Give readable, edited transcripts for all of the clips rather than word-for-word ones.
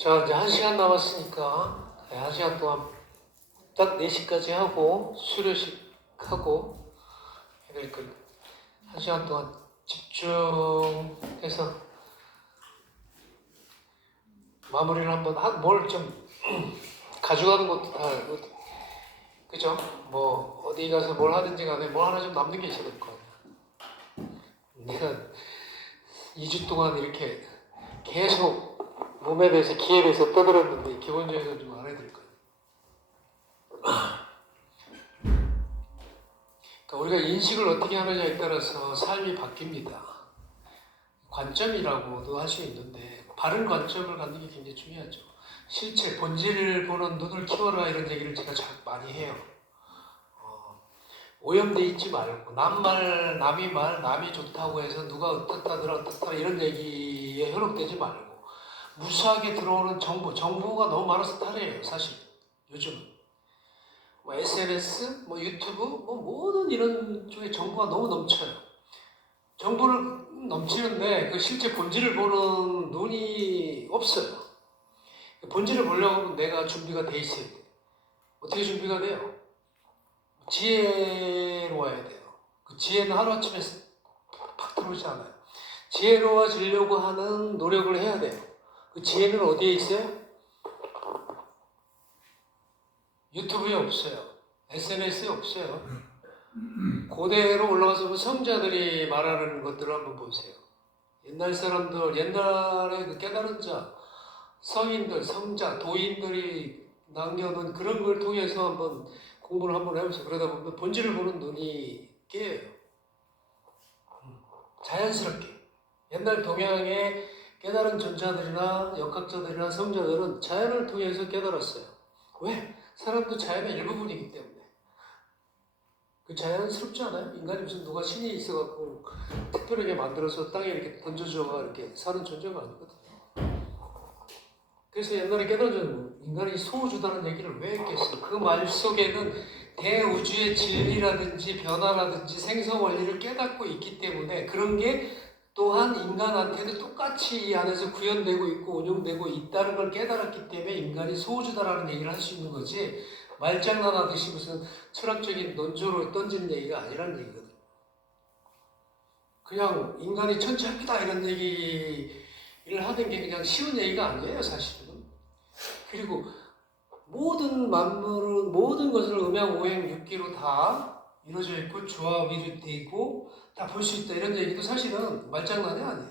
자, 이제 1시간 남았으니까 1시간 동안 딱 4시까지 하고 수료식 하고 해야 될 건데 1시간 동안 집중해서 마무리를 한번 뭘 좀 가져가는 것도 다 그죠? 뭐 어디 가서 뭘 하든지 간에 뭐 하나 좀 남는 게 있어야 될 거 아니야. 내가 2주 동안 이렇게 계속 몸에 대해서 기에 대해서 떠들었는데 기본적으로 좀 알아야 될 거예요. 그러니까 우리가 인식을 어떻게 하느냐에 따라서 삶이 바뀝니다. 관점이라고도 할 수 있는데 바른 관점을 갖는 게 굉장히 중요하죠. 실체, 본질을 보는 눈을 키워라 이런 얘기를 제가 많이 해요. 오염돼 있지 말고 남이 말, 남이 좋다고 해서 누가 어떻다 이런 얘기에 현혹되지 말고 무수하게 들어오는 정보가 너무 많아서 탈이에요. 사실 요즘은 뭐 SNS, 뭐 유튜브, 뭐 모든 이런 쪽에 정보가 너무 넘쳐요. 정보를 넘치는데 그 실제 본질을 보는 눈이 없어요. 본질을 보려고 하면 내가 준비가 돼 있어야 돼. 어떻게 준비가 돼요? 지혜로워야 돼요. 그 지혜는 하루아침에 팍 들어오지 않아요. 지혜로워지려고 하는 노력을 해야 돼요. 그 지혜는 어디에 있어요? 유튜브에 없어요. SNS에 없어요. 고대로 올라가서 성자들이 말하는 것들을 한번 보세요. 옛날 사람들, 옛날에 그 깨달은 자, 성인들, 성자, 도인들이 남겨놓은 그런 걸 통해서 한번 공부를 한번 해보세요. 그러다 보면 본질을 보는 눈이 깨요. 자연스럽게. 옛날 동양의 깨달은 존자들이나 역학자들이나 성자들은 자연을 통해서 깨달았어요. 왜? 사람도 자연의 일부분이기 때문에. 그 자연스럽지 않아요? 인간이 무슨 누가 신이 있어갖고 특별하게 만들어서 땅에 이렇게 던져줘가 이렇게 사는 존재가 아니거든요. 그래서 옛날에 깨달은 인간이 소우주다는 얘기를 왜 했겠어요? 그 말 속에는 대우주의 진리라든지 변화라든지 생성 원리를 깨닫고 있기 때문에 그런 게 또한 인간한테도 똑같이 이 안에서 구현되고 있고 운용되고 있다는 걸 깨달았기 때문에 인간이 소우주다라는 얘기를 할 수 있는 거지 말장난하듯이 무슨 철학적인 논조로 던지는 얘기가 아니라는 얘기거든요. 그냥 인간이 천지합니다 이런 얘기를 하는 게 그냥 쉬운 얘기가 아니에요, 사실은. 그리고 모든 만물은 모든 것을 음양, 오행, 육기로 다 이루어져 있고 조합이 되고 다 볼 수 있다 이런 얘기도 사실은 말장난이 아니에요.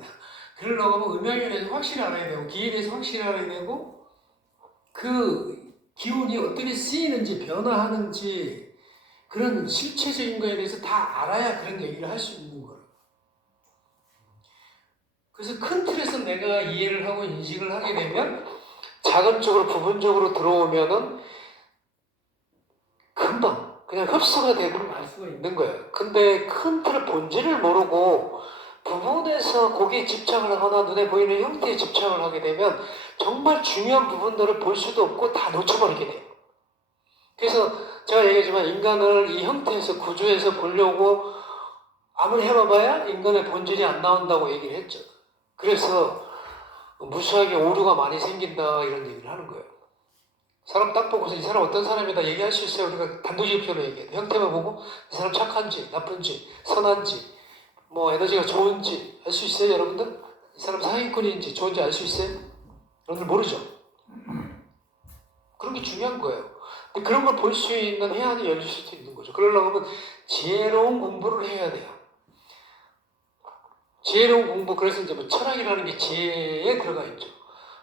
그러려고 하면 음양에 대해서 확실히 알아야 되고 기에 대해서 확실히 알아야 되고 그 기운이 어떻게 쓰이는지 변화하는지 그런 실체적인 거에 대해서 다 알아야 그런 얘기를 할 수 있는 거예요. 그래서 큰 틀에서 내가 이해를 하고 인식을 하게 되면 작은 쪽으로 부분적으로 들어오면은 금방 그냥 흡수가 되고 말 수가 있는 거예요. 근데 큰 틀의 본질을 모르고 부분에서 거기에 집착을 하거나 눈에 보이는 형태에 집착을 하게 되면 정말 중요한 부분들을 볼 수도 없고 다 놓쳐버리게 돼요. 그래서 제가 얘기했지만 인간을 이 형태에서 구조에서 보려고 아무리 해봐봐야 인간의 본질이 안 나온다고 얘기를 했죠. 그래서 무수하게 오류가 많이 생긴다 이런 얘기를 하는 거예요. 사람 딱 보고서 이 사람 어떤 사람이다 얘기할 수 있어요. 우리가 단도직입적으로 얘기해요. 형태만 보고 이 사람 착한지 나쁜지 선한지 뭐 에너지가 좋은지 알 수 있어요 여러분들? 이 사람 상위권인지 좋은지 알 수 있어요? 여러분들 모르죠? 그런 게 중요한 거예요. 근데 그런 걸 볼 수 있는 해안이 열릴 수도 있는 거죠. 그러려고 하면 지혜로운 공부를 해야 돼요. 지혜로운 공부, 그래서 이제 뭐 철학이라는 게 지혜에 들어가 있죠.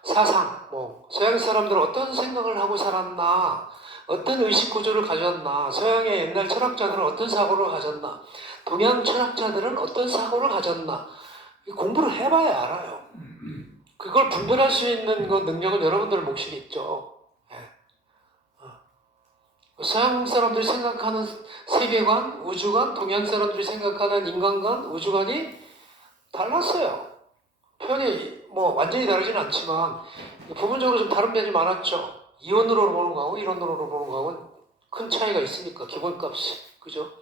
사상, 뭐, 서양 사람들은 어떤 생각을 하고 살았나, 어떤 의식 구조를 가졌나, 서양의 옛날 철학자들은 어떤 사고를 가졌나, 동양 철학자들은 어떤 사고를 가졌나, 공부를 해봐야 알아요. 그걸 분별할 수 있는 그 능력은 여러분들 몫이 있죠. 서양 사람들이 생각하는 세계관, 우주관, 동양 사람들이 생각하는 인간관, 우주관이 달랐어요. 표현이 뭐 완전히 다르진 않지만 부분적으로 좀 다른 면이 많았죠. 이원으로 보는 거하고 이론으로 보는 거하고는 큰 차이가 있으니까 기본값이 그죠?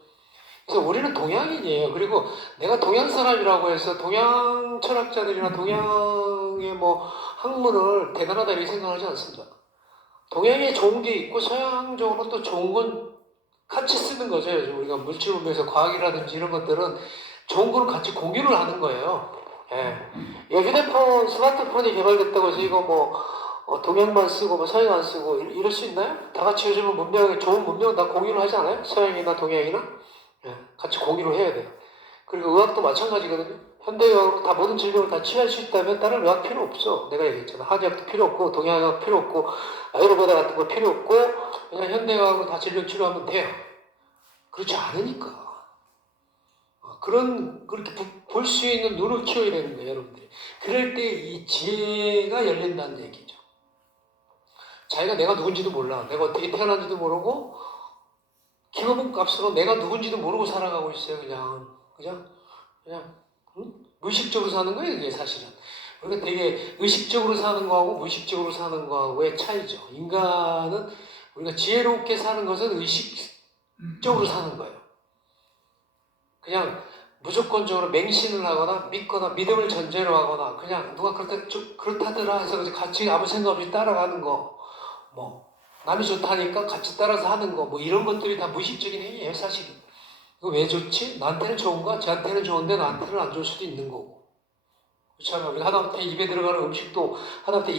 그래서 우리는 동양인이에요. 그리고 내가 동양 사람이라고 해서 동양 철학자들이나 동양의 뭐 학문을 대단하다 이렇게 생각하지 않습니다. 동양에 좋은 게 있고 서양적으로 또 좋은 건 같이 쓰는 거죠. 요즘 우리가 물질 분야에서 과학이라든지 이런 것들은 좋은 거는 같이 공유를 하는 거예요. 예. 이 휴대폰, 스마트폰이 개발됐다고 해서 이거 뭐 동양만 쓰고 뭐 서양 안 쓰고 이럴 수 있나요? 다 같이 요즘은 문명에 좋은 문명은 다 공유를 하지 않아요? 서양이나 동양이나? 예. 같이 공유를 해야 돼요. 그리고 의학도 마찬가지거든요. 현대의학으로 다 모든 질병을 다 치료할 수 있다면 다른 의학 필요 없어. 내가 얘기했잖아. 한의학도 필요 없고 동양의학 필요 없고 아유르베다 같은 거 필요 없고 그냥 현대의학으로 다 질병 치료하면 돼요. 그렇지 않으니까. 그렇게 볼 수 있는 눈을 키워야 되는 거예요, 여러분들이. 그럴 때 이 지혜가 열린다는 얘기죠. 자기가 내가 누군지도 몰라. 내가 어떻게 태어난지도 모르고 기업값으로 내가 누군지도 모르고 살아가고 있어요, 그냥. 응? 무의식적으로 사는 거예요, 이게 사실은. 우리가 되게 의식적으로 사는 거하고 무의식적으로 사는 거하고의 차이죠. 인간은 우리가 지혜롭게 사는 것은 의식적으로 사는 거예요. 그냥 무조건적으로 맹신을 하거나 믿거나 믿음을 전제로 하거나 그냥 누가 그렇다더라 해서 같이 아무 생각 없이 따라가는 거, 뭐 남이 좋다니까 같이 따라서 하는 거, 뭐 이런 것들이 다 무의식적인 행위예요, 사실은. 이거 왜 좋지? 나한테는 좋은가? 쟤한테는 좋은데 나한테는 안 좋을 수도 있는 거고. 그렇잖아요. 우리가 하다못해 입에 들어가는 음식도 하다못해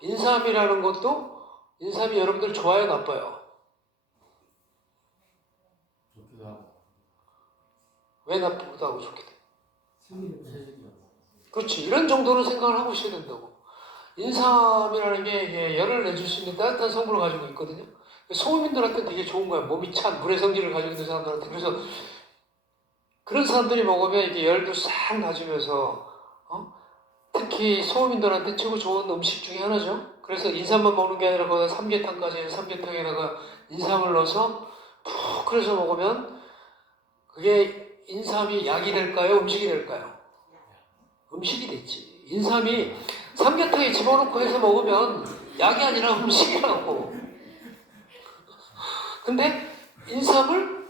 인삼이라는 것도 인삼이 여러분들 좋아요, 나빠요? 왜 나쁘다고 좋게 돼? 그렇지. 이런 정도로 생각을 하고 있어야 된다고. 인삼이라는 게 열을 내줄 수 있는 따뜻한 성분을 가지고 있거든요. 소민들한테 되게 좋은 거야. 몸이 찬 물의 성질을 가지고 있는 사람들한테. 그래서 그런 사람들이 먹으면 이게 열도 싹 놔주면서 특히 소민들한테 최고 좋은 음식 중에 하나죠. 그래서 인삼만 먹는 게 아니라 거기다 삼계탕까지 해서 삼계탕에다가 인삼을 넣어서 푹 끓여서 먹으면 그게 인삼이 약이 될까요? 음식이 될까요? 음식이 됐지. 인삼이 삼계탕에 집어넣고 해서 먹으면 약이 아니라 음식이라고. 근데 인삼을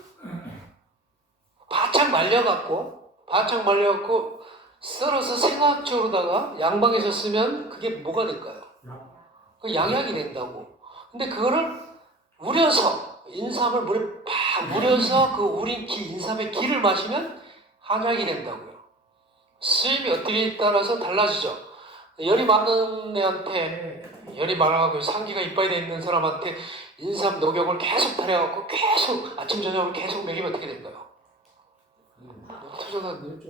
바짝 말려갖고 썰어서 생화학적으로다가 양방에서 쓰면 그게 뭐가 될까요? 그 양약이 된다고. 근데 그거를 인삼을 물에 팍 우려서 그 우린 인삼의 기를 마시면 한약이 된다고요. 쓰임이 어떻게 따라서 달라지죠. 열이 많은 애한테, 열이 많아가고 상기가 이빨이 돼 있는 사람한테 인삼 녹용을 계속 타려갖고 계속 아침 저녁을 계속 먹이면 어떻게 될까요?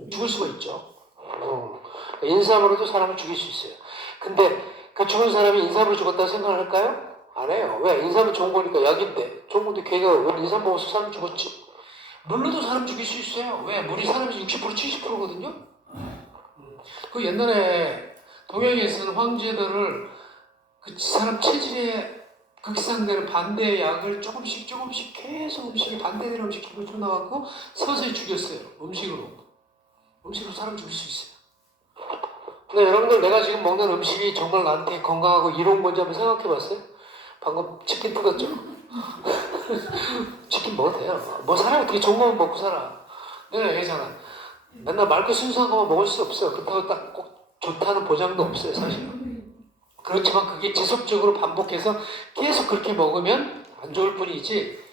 죽을 수가 있죠. 인삼으로도 사람을 죽일 수 있어요. 근데 그 죽은 사람이 인삼으로 죽었다고 생각을 할까요? 안 해요. 왜? 인삼은 좋은 거니까 약인데. 좋은 건데 걔가 왜 인삼 먹어서 사람 죽었지? 물로도 사람 죽일 수 있어요. 왜? 물이 사람이 60% 70%거든요. 그 옛날에 동양에서는 황제들을 그 사람 체질에 극상되는 반대의 약을 조금씩 계속 음식에 반대되는 음식 기분 쳐나갖고 서서히 죽였어요. 음식으로 사람 죽일 수 있어요. 근데 여러분들 내가 지금 먹는 음식이 정말 나한테 건강하고 이로운 건지 한번 생각해 봤어요? 방금 치킨 뜯었죠? 치킨 먹어도 돼요. 뭐 사람이 어떻게 좋은 거만 먹고 살아. 내가 얘기하잖아. 맨날 맑고 순수한 것만 먹을 수 없어요. 그렇다고 딱 꼭 좋다는 보장도 없어요, 사실은. 그렇지만 그게 지속적으로 반복해서 계속 그렇게 먹으면 안 좋을 뿐이지,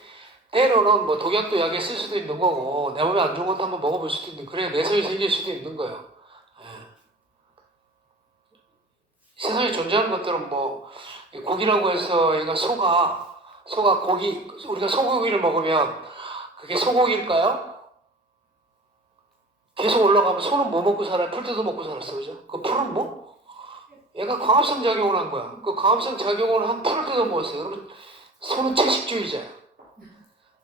때로는 뭐 독약도 약에 쓸 수도 있는 거고, 내 몸에 안 좋은 것도 한번 먹어볼 수도 있는, 그래야 내성이 생길 수도 있는 거예요. 세상에 존재하는 것들은 뭐, 고기라고 해서 얘가 고기, 우리가 소고기를 먹으면 그게 소고기일까요? 계속 올라가면 소는 뭐 먹고 살아요? 풀 뜯어 먹고 살았어, 그죠? 그 풀은 뭐? 얘가 광합성 작용을 한 거야. 그 광합성 작용을 한 풀을 뜯어 먹었어요. 여러분, 소는 채식주의자야.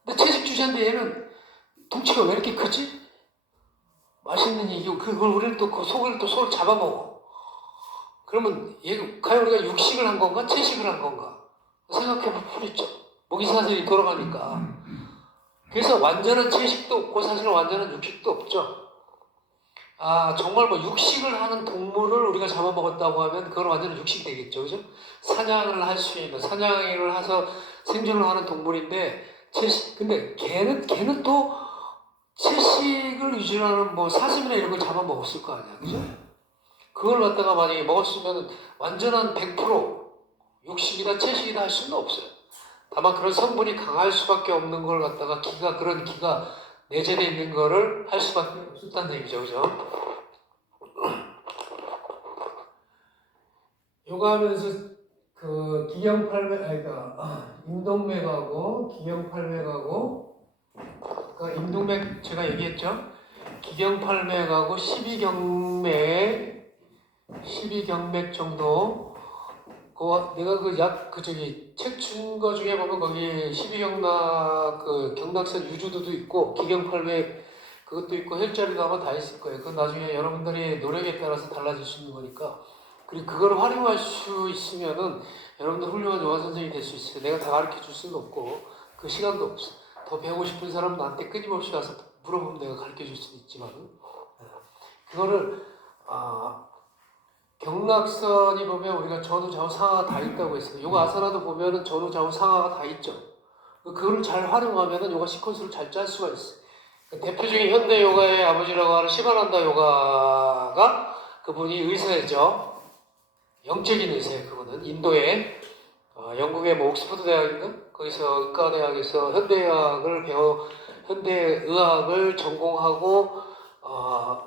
근데 채식주의자인데 얘는 덩치가 왜 이렇게 크지? 맛있는 얘기고, 그걸 우리는 또 그 소를 잡아먹어. 그러면 과연 우리가 육식을 한 건가? 채식을 한 건가? 생각해볼 필요 있죠. 먹이 사슬이 돌아가니까. 그래서 완전한 채식도 없고 사실은 완전한 육식도 없죠. 정말 뭐 육식을 하는 동물을 우리가 잡아먹었다고 하면 그건 완전히 육식이 되겠죠. 그죠? 사냥을 할 수 있는, 사냥을 해서 생존을 하는 동물인데 근데 걔는 또 채식을 위주로 하는 뭐 사슴이나 이런 걸 잡아먹었을 거 아니야, 그죠? 그걸 갖다가 만약에 먹었으면 완전한 100% 육식이다 채식이다 할 수는 없어요. 다만 그런 성분이 강할 수밖에 없는 걸 갖다가 그런 기가 내재되어 있는 거를 할 수밖에 없었다는 얘기죠, 그죠? 요가 하면서 그 기경팔맥, 임동맥하고 기경팔맥하고, 그러니까 임동맥 제가 얘기했죠? 기경팔맥하고 12경맥 정도. 내가 책 준 거 중에 보면 거기 12경락 경락선 유주도도 있고 기경팔맥 그것도 있고 혈자리도 아마 다 있을 거예요. 그건 나중에 여러분들이 노력에 따라서 달라질 수 있는 거니까. 그리고 그걸 활용할 수 있으면은 여러분들 훌륭한 요가 선생님이 될 수 있어요. 내가 다 가르쳐 줄 수는 없고 그 시간도 없어. 더 배우고 싶은 사람은 나한테 끊임없이 와서 물어보면 내가 가르쳐 줄 수는 있지만 그거를 경락선이 보면 우리가 전후 좌우 상하가 다 있다고 했어요. 요가 아사나도 보면은 전후 좌우 상하가 다 있죠. 그걸 잘 활용하면은 요가 시퀀스를 잘 짤 수가 있어요. 대표적인 현대 요가의 아버지라고 하는 시바난다 요가가 그분이 의사이죠. 영적인 의사예요. 그분은 인도의 영국의 뭐 옥스퍼드 대학인가 거기서 의과대학에서 현대의학을 전공하고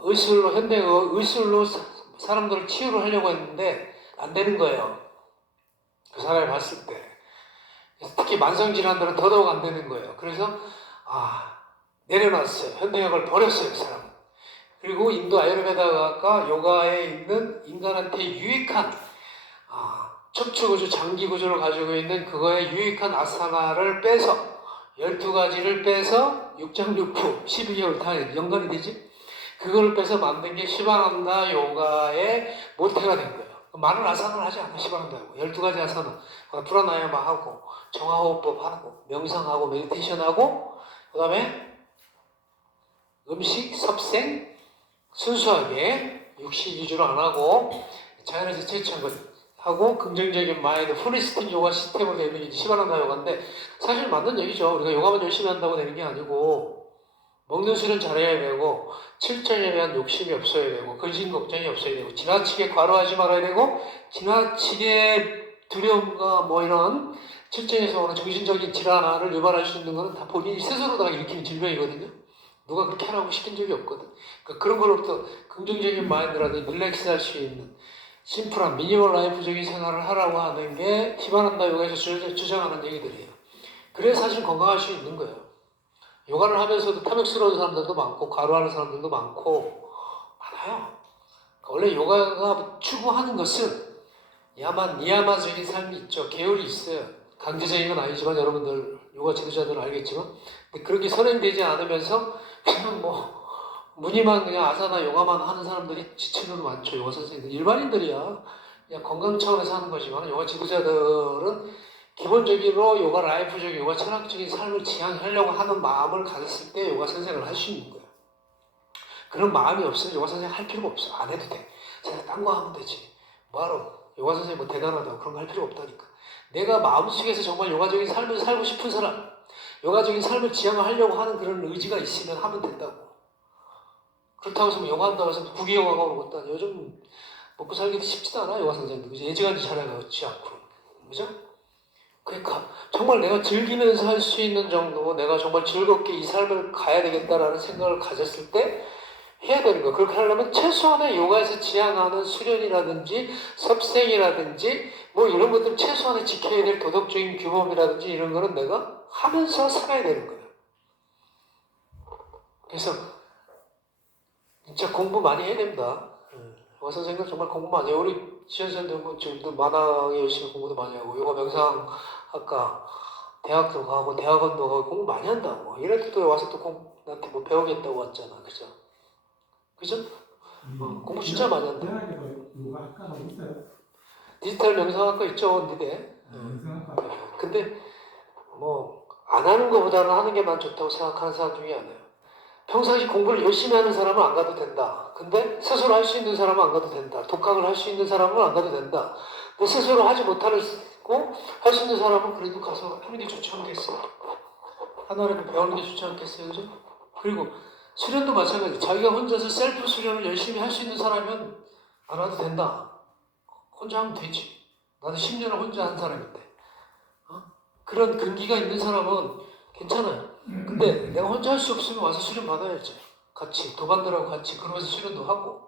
의술로 사람들을 치유를 하려고 했는데 안 되는 거예요. 그 사람을 봤을 때. 특히 만성질환들은 더더욱 안 되는 거예요. 그래서 내려놨어요. 현대의학을 버렸어요. 그 사람. 그리고 인도 아유르베다가 요가에 있는 인간한테 유익한 척추구조, 장기구조를 가지고 있는 그거에 유익한 아사나를 빼서 12가지를 빼서 육장육부 12개월 다 연관이 되지? 그걸 빼서 만든 게 시바난다 요가의 모태가 된 거예요. 많은 아사나를 하지 않아, 시바난다 요가. 12가지 아사나. 프라나야마 하고, 정화호흡법 하고, 명상하고, 메디테이션하고, 그 다음에 음식, 섭생, 순수하게 육식 위주로 안 하고, 자연에서 채취한 것 하고, 긍정적인 마인드, 홀리스틱 요가 시스템으로 되는 게 시바난다 요가인데, 사실 맞는 얘기죠. 우리가 요가만 열심히 한다고 되는 게 아니고, 먹는 술은 잘해야 되고 칠정에 대한 욕심이 없어야 되고 근심 걱정이 없어야 되고 지나치게 과로하지 말아야 되고 지나치게 두려움과 뭐 이런 칠정에서 오는 정신적인 질환을 유발할 수 있는 것은 다 본인이 스스로 다 일으키는 질병이거든요. 누가 그렇게 하라고 시킨 적이 없거든. 그러니까 그런 걸로부터 긍정적인 마인드라든지 릴렉스 할 수 있는 심플한 미니멀 라이프적인 생활을 하라고 하는 게 히바난다 요가에서 주장하는 얘기들이에요. 그래서 사실 건강할 수 있는 거예요. 요가를 하면서도 탐욕스러운 사람들도 많고 과로하는 사람들도 많아요. 원래 요가가 추구하는 것은 니야마적인 삶이 있죠. 계율이 있어요. 강제적인 건 아니지만 여러분들 요가 지도자들은 알겠지만 근데 그렇게 선행되지 않으면서 그냥 뭐 무늬만 그냥 아사나 요가만 하는 사람들이 지치는 많죠. 요가 선생님들 일반인들이야. 그냥 건강 차원에서 하는 거지만 요가 지도자들은 기본적으로 요가 라이프적인 요가 철학적인 삶을 지향하려고 하는 마음을 가졌을 때 요가 선생을 할 수 있는 거예요. 그런 마음이 없으면 요가 선생 할 필요가 없어. 안 해도 돼. 제가 딴 거 하면 되지. 뭐하러 요가 선생님 뭐 대단하다고 그런 거 할 필요 없다니까. 내가 마음속에서 정말 요가적인 삶을 살고 싶은 사람, 요가적인 삶을 지향하려고 하는 그런 의지가 있으면 하면 된다고. 그렇다고 해서 요가 한다고 해서 구기요가가 오는 것도 아니에요. 요즘 먹고 살기도 쉽지도 않아 요가 선생님들. 그죠? 예지간지 잘해가지 않고. 그죠? 그러니까 정말 내가 즐기면서 할 수 있는 정도 내가 정말 즐겁게 이 삶을 가야 되겠다라는 생각을 가졌을 때 해야 되는 거야. 그렇게 하려면 최소한의 요가에서 지향하는 수련이라든지 섭생이라든지 뭐 이런 것들 최소한의 지켜야 될 도덕적인 규범이라든지 이런 거는 내가 하면서 살아야 되는 거예요. 그래서 진짜 공부 많이 해야 됩니다. 요가 선생님들 정말 공부 많이 해요. 우리 지원생들 지금도 마당에 열심히 공부도 많이 하고 요가 명상학과 대학도 가고 대학원도 가고 공부 많이 한다고. 얘네들도 와서 또 나한테 뭐 배우겠다고 왔잖아. 그죠? 그죠? 공부 진짜 많이 한다. 대학에도 요가 학과가 있어요? 디지털 명상학과 있죠, 니네. 명상학과. 근데 뭐 안 하는 것보다는 하는 게 난 좋다고 생각하는 사람 중에 하나예요. 평상시 공부를 열심히 하는 사람은 안 가도 된다. 근데 스스로 할 수 있는 사람은 안 가도 된다. 독학을 할 수 있는 사람은 안 가도 된다. 근데 스스로 하지 못하고 할 수 있는 사람은 그래도 가서 하는 게 좋지 않겠어. 하나라도 배우는 게 좋지 않겠어요, 그죠? 그리고 수련도 마찬가지. 자기가 혼자서 셀프 수련을 열심히 할 수 있는 사람이면 안 와도 된다. 혼자 하면 되지. 나도 10년을 혼자 한 사람인데. 그런 근기가 있는 사람은 괜찮아요. 근데 내가 혼자 할 수 없으면 와서 수련 받아야지. 같이 도반들하고 같이 그러면서 수련도 하고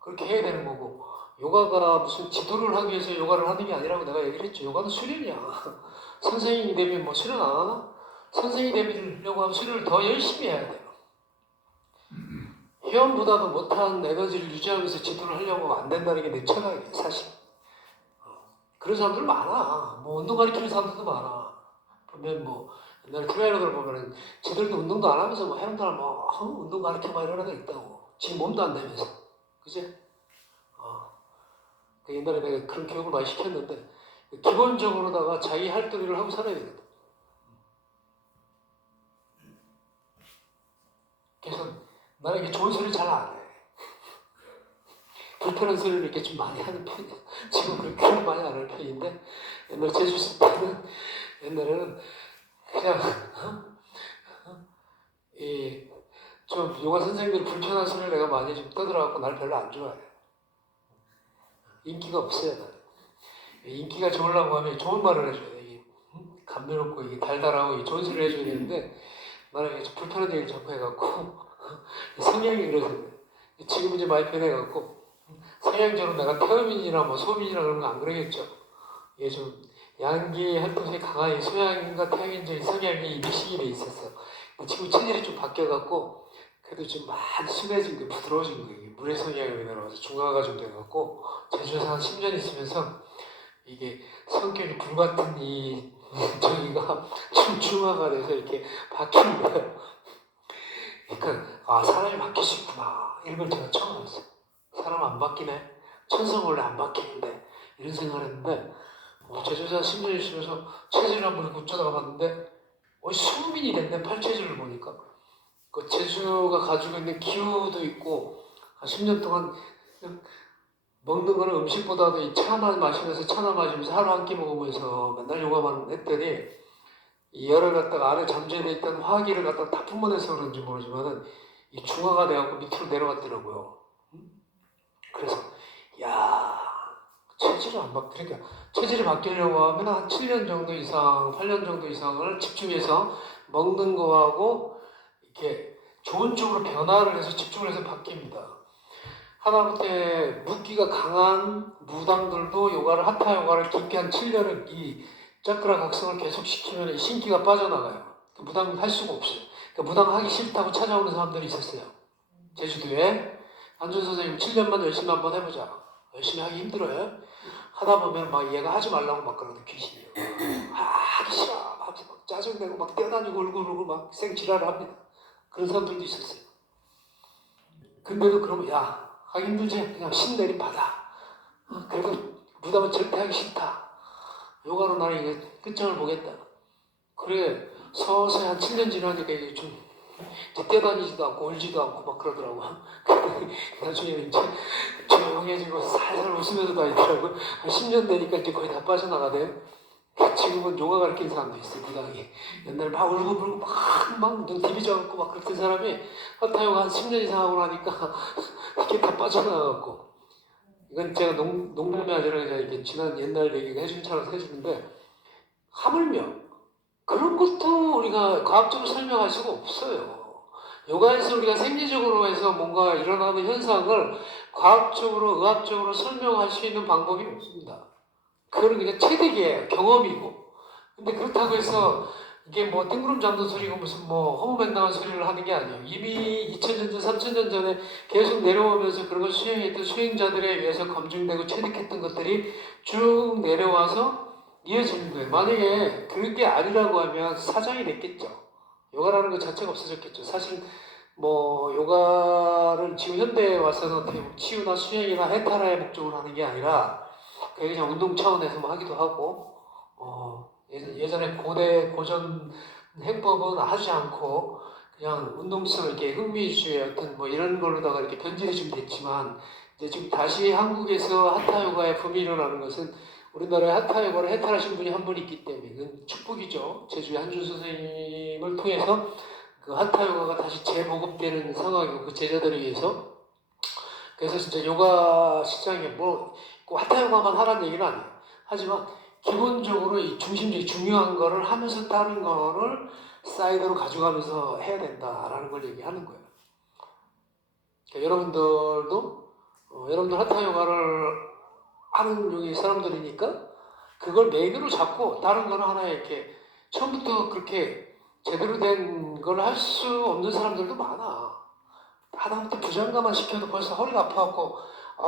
그렇게 해야 되는 거고, 요가가 무슨 지도를 하기 위해서 요가를 하는 게 아니라고 내가 얘기를 했죠. 요가는 수련이야. 선생님이 되면 뭐 수련 안 하나? 선생님이 되려고 하면 수련을 더 열심히 해야 돼요. 회원보다도 못한 에너지를 유지하면서 지도를 하려고 하면 안 된다는 게 내 철학이에요, 사실. 그런 사람들 많아. 뭐 운동 가르치는 사람들도 많아. 보면 뭐 옛날에 트레이너들 보면은 지들도 운동도 안 하면서 뭐 해운달 뭐 운동 가르쳐 막 이런 애들 있다고. 지 몸도 안 되면서. 그지? 그 옛날에 내가 그런 교육을 많이 시켰는데 기본적으로다가 자기 할 도리를 하고 살아야 되거든. 그래서 나는 이게 좋은 소리 잘 안 해. 불편한 소리를 이렇게 좀 많이 하는 편이야. 지금 그렇게 많이 안 하는 편인데 옛날 제주 있을 때는 옛날에는 그냥 좀 요가 선생님들 불편한 소리를 내가 많이 좀 떠들어갖고 날 별로 안 좋아해. 인기가 없어요, 나는. 인기가 좋으려고 하면 좋은 말을 해줘야 돼. 이게 감미롭고 이게 달달하고 이게 좋은 소리를 해줘야 되는데 나는 이제 불편한 얘기를 자꾸 해갖고 성향이 그래서 지금 이제 많이 변해갖고 성향적으로 내가 태음인이나 뭐 소민이나 그런 거 안 그러겠죠. 이게 좀 양기 활동성이 강한 이 소양인과 태양인적인 성향이 믹싱이 돼 있었어. 지금 체질이 좀 바뀌어갖고 그래도 좀 많이 순해진 게 부드러워진 거예요. 물의 성향이 내려와서 중화가 좀 돼갖고 제주에서 한 10년 있으면서 이게 성격이 불같은 이 저기가 좀 중화가 돼서 이렇게 바뀐 거예요. 그러니까 사람이 바뀔 수 있구나 이런 걸 제가 처음 알았어요. 사람 안 바뀌네. 천성 원래 안 바뀌는데 이런 생각을 했는데 제주에서 한 10년 있으면서 체질을 한번 붙여다가 봤는데 수민이 됐네. 팔체질을 보니까 그 제주가 가지고 있는 기후도 있고 한 10년 동안 먹는 거는 음식보다도 이 차만 마시면서 차나 마시면서 하루 한 끼 먹으면서 맨날 요가만 했더니 이 열을 갖다가 안에 잠재되어 있던 화기를 갖다가 다 뿜어내서 그런지 모르지만은 이 중화가 돼갖고 밑으로 내려갔더라고요. 그래서 야 체질을 안 바뀌니까 체질이 바뀌려고 하면 한 7년 정도 이상, 8년 정도 이상을 집중해서 먹는 거하고 이렇게 좋은 쪽으로 변화를 해서 집중을 해서 바뀝니다. 하다못해 묻기가 강한 무당들도 요가를 하타 요가를 깊게 한 7년을 이 짜크라 각성을 계속 시키면 신기가 빠져나가요. 무당 할 수가 없어요. 그러니까 무당 하기 싫다고 찾아오는 사람들이 있었어요. 제주도에 안준 선생님 7년만 열심히 한번 해보자. 열심히 하기 힘들어요. 하다 보면 막 얘가 하지 말라고 막 그러는 귀신이에요. 하기 싫어. 막 짜증내고 막 뛰어다니고 울고 막 생지랄을 합니다. 그런 사람들도 있었어요. 근데도 그러면 야 하기 힘들지? 그냥 신내림 받아. 그래도 무당은 절대 하기 싫다. 요가로 나는 이게 끝장을 보겠다. 그래 서서히 한 7년 지나니까 이게 좀 이제 뛰어다니지도 않고 울지도 않고 막 그러더라고. 나중에 이제 조용해지고 살살 웃으면서 다니더라고. 한 10년 되니까 이제 거의 다 빠져나가대. 지금은 요가 가르치는 사람도 있어요, 무당이. 옛날에 막 울고 불고 막눈 디비져갖고 막 그랬던 사람이 하타 요가 한 10년 이상 하고 나니까 이게 다 빠져나가갖고. 이건 제가 농담이 아니라 그냥 이게 지난 옛날 얘기가 해준처럼 해주는데 하물며 그런 것도 우리가 과학적으로 설명할 수가 없어요. 요가에서 우리가 생리적으로 해서 뭔가 일어나는 현상을 과학적으로, 의학적으로 설명할 수 있는 방법이 없습니다. 그거는 그냥 체득이에요. 경험이고. 근데 그렇다고 해서 이게 뭐 뜬구름 잡는 소리고 무슨 뭐 허무맹랑한 소리를 하는 게 아니에요. 이미 2000년 전, 3000년 전에 계속 내려오면서 그런 걸 수행했던 수행자들에 의해서 검증되고 체득했던 것들이 쭉 내려와서 이어지는 거예요. 만약에 그게 아니라고 하면 사장이 됐겠죠. 요가라는 것 자체가 없어졌겠죠. 사실 뭐 요가를 지금 현대에 와서는 어떻게 치유나 수행이나 해탈의 목적으로 하는 게 아니라 그냥 운동 차원에서 뭐 하기도 하고 예전에 고대 고전 행법은 하지 않고 그냥 운동성 이렇게 흥미주의 어떤 뭐 이런 걸로다가 이렇게 변질이 좀 됐지만 이제 지금 다시 한국에서 하타 요가의 붐이 일어나는 것은 우리나라에 한타 요가를 해탈하신 분이 한 분 있기 때문에 그건 축복이죠. 제주의 한준 선생님을 통해서 그 한타 요가가 다시 재보급되는 상황이고 그 제자들을 위해서. 그래서 진짜 요가 시장에 꼭 한타 요가만 하라는 얘기는 아니에요. 하지만 기본적으로 이 중심적인 중요한 거를 하면서 다른 거를 사이드로 가져가면서 해야 된다라는 걸 얘기하는 거예요. 그러니까 여러분들도 여러분들 한타 요가를 하는 여기 사람들이니까 그걸 메인으로 잡고 다른 거는 하나 이렇게 처음부터 그렇게 제대로 된 걸 할 수 없는 사람들도 많아. 하다못해 부장가만 시켜도 벌써 허리가 아파갖고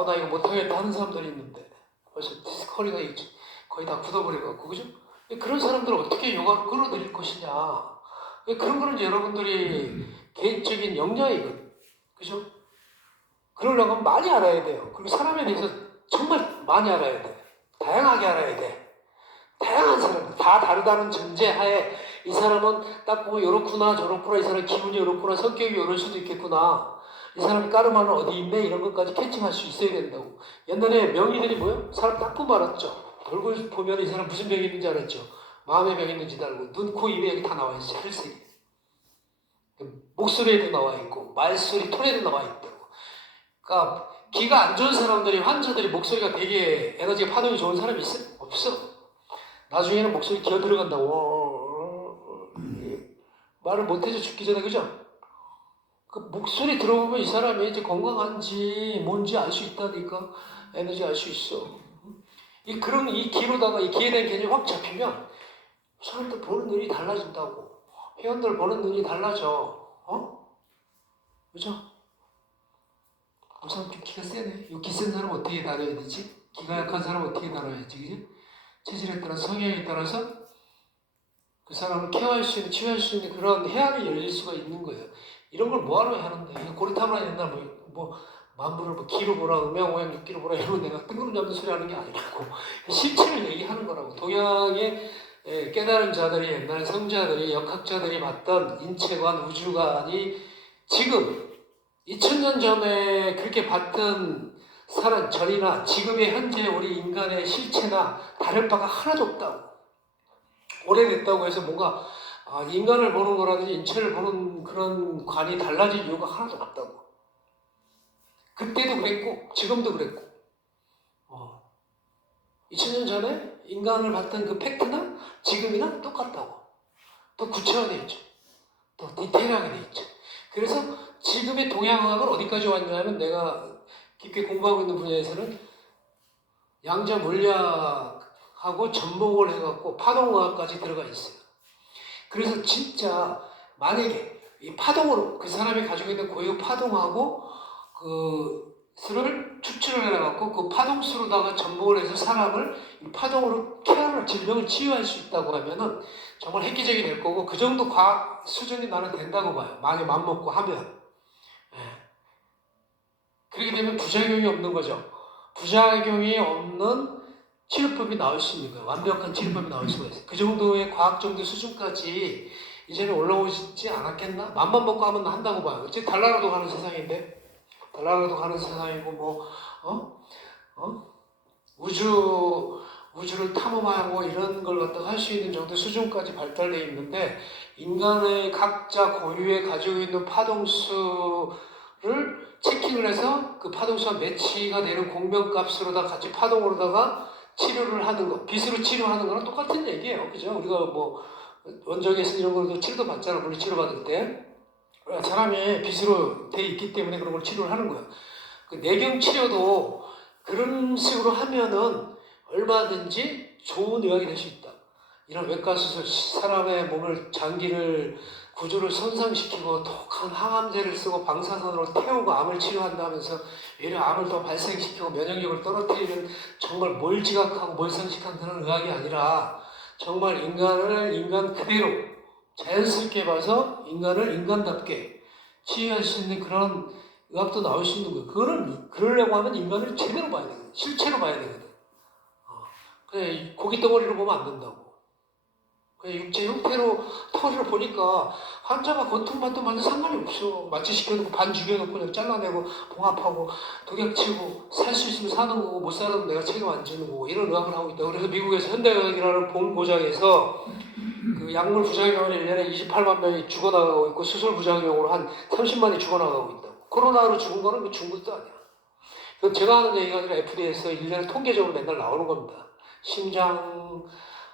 나 이거 못하겠다 하는 사람들이 있는데 벌써 허리가 거의 다 굳어버려갖고 그죠? 그런 사람들을 어떻게 요가로 끌어들일 것이냐. 그런 거는 이제 여러분들이 개인적인 역량이거든. 그죠? 그러려면 많이 알아야 돼요. 그리고 사람에 대해서 정말 많이 알아야 돼. 다양하게 알아야 돼. 다양한 사람들, 다 다르다는 전제하에 이 사람은 딱 보면 요렇구나 저렇구나, 이 사람 기분이 요렇구나, 성격이 요럴 수도 있겠구나, 이 사람이 까르마는 어디 있네, 이런 것까지 캐칭할 수 있어야 된다고. 옛날에 명의들이 뭐요? 사람 딱 보면 알았죠. 얼굴 보면 이 사람 무슨 병이 있는지 알았죠. 마음에 병이 있는지도 알고, 눈, 코, 입에 여기 다 나와 있어요. 혈색이. 목소리에도 나와 있고 말소리 톤에도 나와 있다고. 그러니까 기가 안 좋은 사람들이, 환자들이 목소리가 되게 에너지가 파동이 좋은 사람이 있어? 없어. 나중에는 목소리 기어 들어간다고. 말을 못해서 죽기 전에, 그죠? 그 목소리 들어보면 이 사람이 이제 건강한지 뭔지 알 수 있다니까. 에너지 알 수 있어. 이 기로다가 이 기에 대한 개념이 확 잡히면 사람들 보는 눈이 달라진다고. 회원들 보는 눈이 달라져. 그죠? 그 사람 좀 기가 세네. 이 기 센 사람 어떻게 다뤄야 되지? 기가 약한 사람 어떻게 다뤄야지? 그지? 체질에 따라 성향에 따라서 그 사람을 케어할 수 있는, 치유할 수 있는 그런 해안이 열릴 수가 있는 거예요. 이런 걸 뭐하러 하는데? 고리타분한 옛날 만부를 기로 보라, 음양오양 육기로 보라 이러면 내가 뜬구름 잡는 소리 하는 게 아니라고. 실체를 얘기하는 거라고. 동양의 깨달은 자들이, 옛날 성자들이, 역학자들이 봤던 인체관, 우주관이 지금 2000년 전에 그렇게 봤던 전이나 지금의 현재 우리 인간의 실체나 다를 바가 하나도 없다고. 오래됐다고 해서 뭔가 인간을 보는 거라든지 인체를 보는 그런 관이 달라진 이유가 하나도 없다고. 그때도 그랬고 지금도 그랬고 2000년 전에 인간을 봤던 그 팩트나 지금이나 똑같다고. 더 구체화되어 있죠. 더 디테일하게 되어 있죠. 그래서 지금의 동양학은 어디까지 왔냐면, 내가 깊게 공부하고 있는 분야에서는 양자 물리학하고 접목을 해갖고 파동학까지 들어가 있어요. 그래서 진짜 만약에 이 파동으로 그 사람이 가지고 있는 고유 파동하고 그를 추출을 해갖고 그 파동수로다가 접목을 해서 사람을 이 파동으로 케어를, 질병을 치유할 수 있다고 하면은 정말 획기적이 될 거고, 그 정도 과학 수준이 나는 된다고 봐요. 많이 맘먹고 하면. 그렇게 되면 부작용이 없는 거죠. 부작용이 없는 치료법이 나올 수 있는 거예요. 완벽한 치료법이 나올 수가 있어요. 그 정도의 과학 정도 수준까지 이제는 올라오지 않았겠나? 맘만 먹고 하면 한다고 봐요. 즉 달나라도 가는 세상인데, 달나라도 가는 세상이고 우주를 탐험하고 이런 걸 갖다가 할 수 있는 정도 수준까지 발달되어 있는데, 인간의 각자 고유의 가지고 있는 파동수를 체킹을 해서 그 파동수와 매치가 되는 공명값으로다 같이 파동으로다가 치료를 하는 거, 빛으로 치료하는 거랑 똑같은 얘기예요. 그죠? 우리가 원적외선 이런 걸도 치료도 받잖아. 물리 치료 받을 때. 사람이 빛으로 돼 있기 때문에 그런 걸 치료를 하는 거예요. 그 뇌경 치료도 그런 식으로 하면은 얼마든지 좋은 의학이 될 수 있다. 이런 외과 수술, 사람의 몸을 구조를 손상시키고 독한 항암제를 쓰고 방사선으로 태우고 암을 치료한다면서 오히려 암을 더 발생시키고 면역력을 떨어뜨리는 정말 몰지각하고 몰상식한 그런 의학이 아니라, 정말 인간을 인간 그대로 자연스럽게 봐서 인간을 인간답게 치유할 수 있는 그런 의학도 나올 수 있는 거예요. 그러려고 하면 인간을 제대로 봐야 되거든. 실체로 봐야 되거든. 그냥 고기 덩어리로 보면 안 된다고. 그냥 육체 형태로 털을 보니까 환자가 고통받든 말든 상관이 없어. 마취시켜놓고 반 죽여놓고 그냥 잘라내고 봉합하고 독약치고 살 수 있으면 사는 거고 못 살아도 내가 책임 안 지는 거고 이런 의학을 하고 있다. 그래서 미국에서 현대의학이라는 본고장에서 그 약물 부작용으로 1년에 28만 명이 죽어나가고 있고 수술 부작용으로 한 30만이 죽어나가고 있다고. 코로나로 죽은 거는 죽은 것도 아니야. 그건 제가 하는 얘기가 아니라 FDA에서 1년에 통계적으로 맨날 나오는 겁니다. 심장,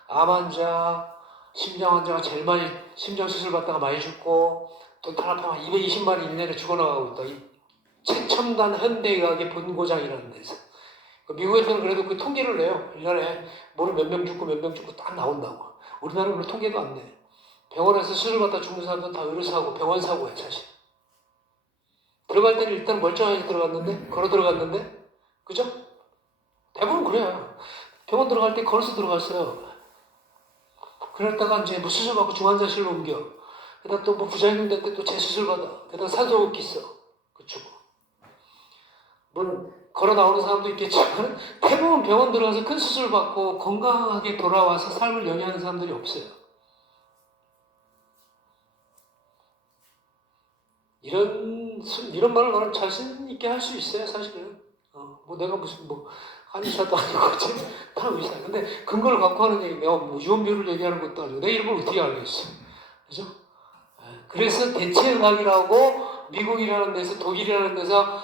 암 환자, 심장 환자가 제일 많이 심장 수술 받다가 많이 죽고 또 탄압하면 220만이 1년에 죽어나가고 있다. 이 최첨단 현대의학의 본고장이라는 데서. 미국에서는 그래도 그 통계를 내요. 1년에 뭐를 몇 명 죽고 몇 명 죽고 딱 나온다고. 우리나라는 그런 통계도 안 내. 병원에서 수술 받다 죽는 사람들은 다 의료사고, 병원사고야 사실. 들어갈 때는 일단 멀쩡하게 들어갔는데, 걸어 들어갔는데, 그죠? 대부분 그래요. 병원 들어갈 때 걸어서 들어갔어요. 그랬다가 이제 뭐 수술 받고 중환자실로 옮겨. 그다음 또 뭐 부작용 될 때 또 재수술 받아. 그다음 산소호흡기 써. 그쵸? 물론 걸어 나오는 사람도 있겠지만 대부분 병원 들어가서 큰 수술 받고 건강하게 돌아와서 삶을 영위하는 사람들이 없어요. 이런 말을 나는 자신 있게 할 수 있어요, 사실은. 뭐 내가 무슨 뭐 한의사도 아니고 다 의사야. 근데 근거를 갖고 하는 얘기, 내가 뭐 유언비어를 얘기하는 것도 아니고 내 이름을 어떻게 알겠어, 그죠? 그래서 대체의학이라고 미국이라는 데서 독일이라는 데서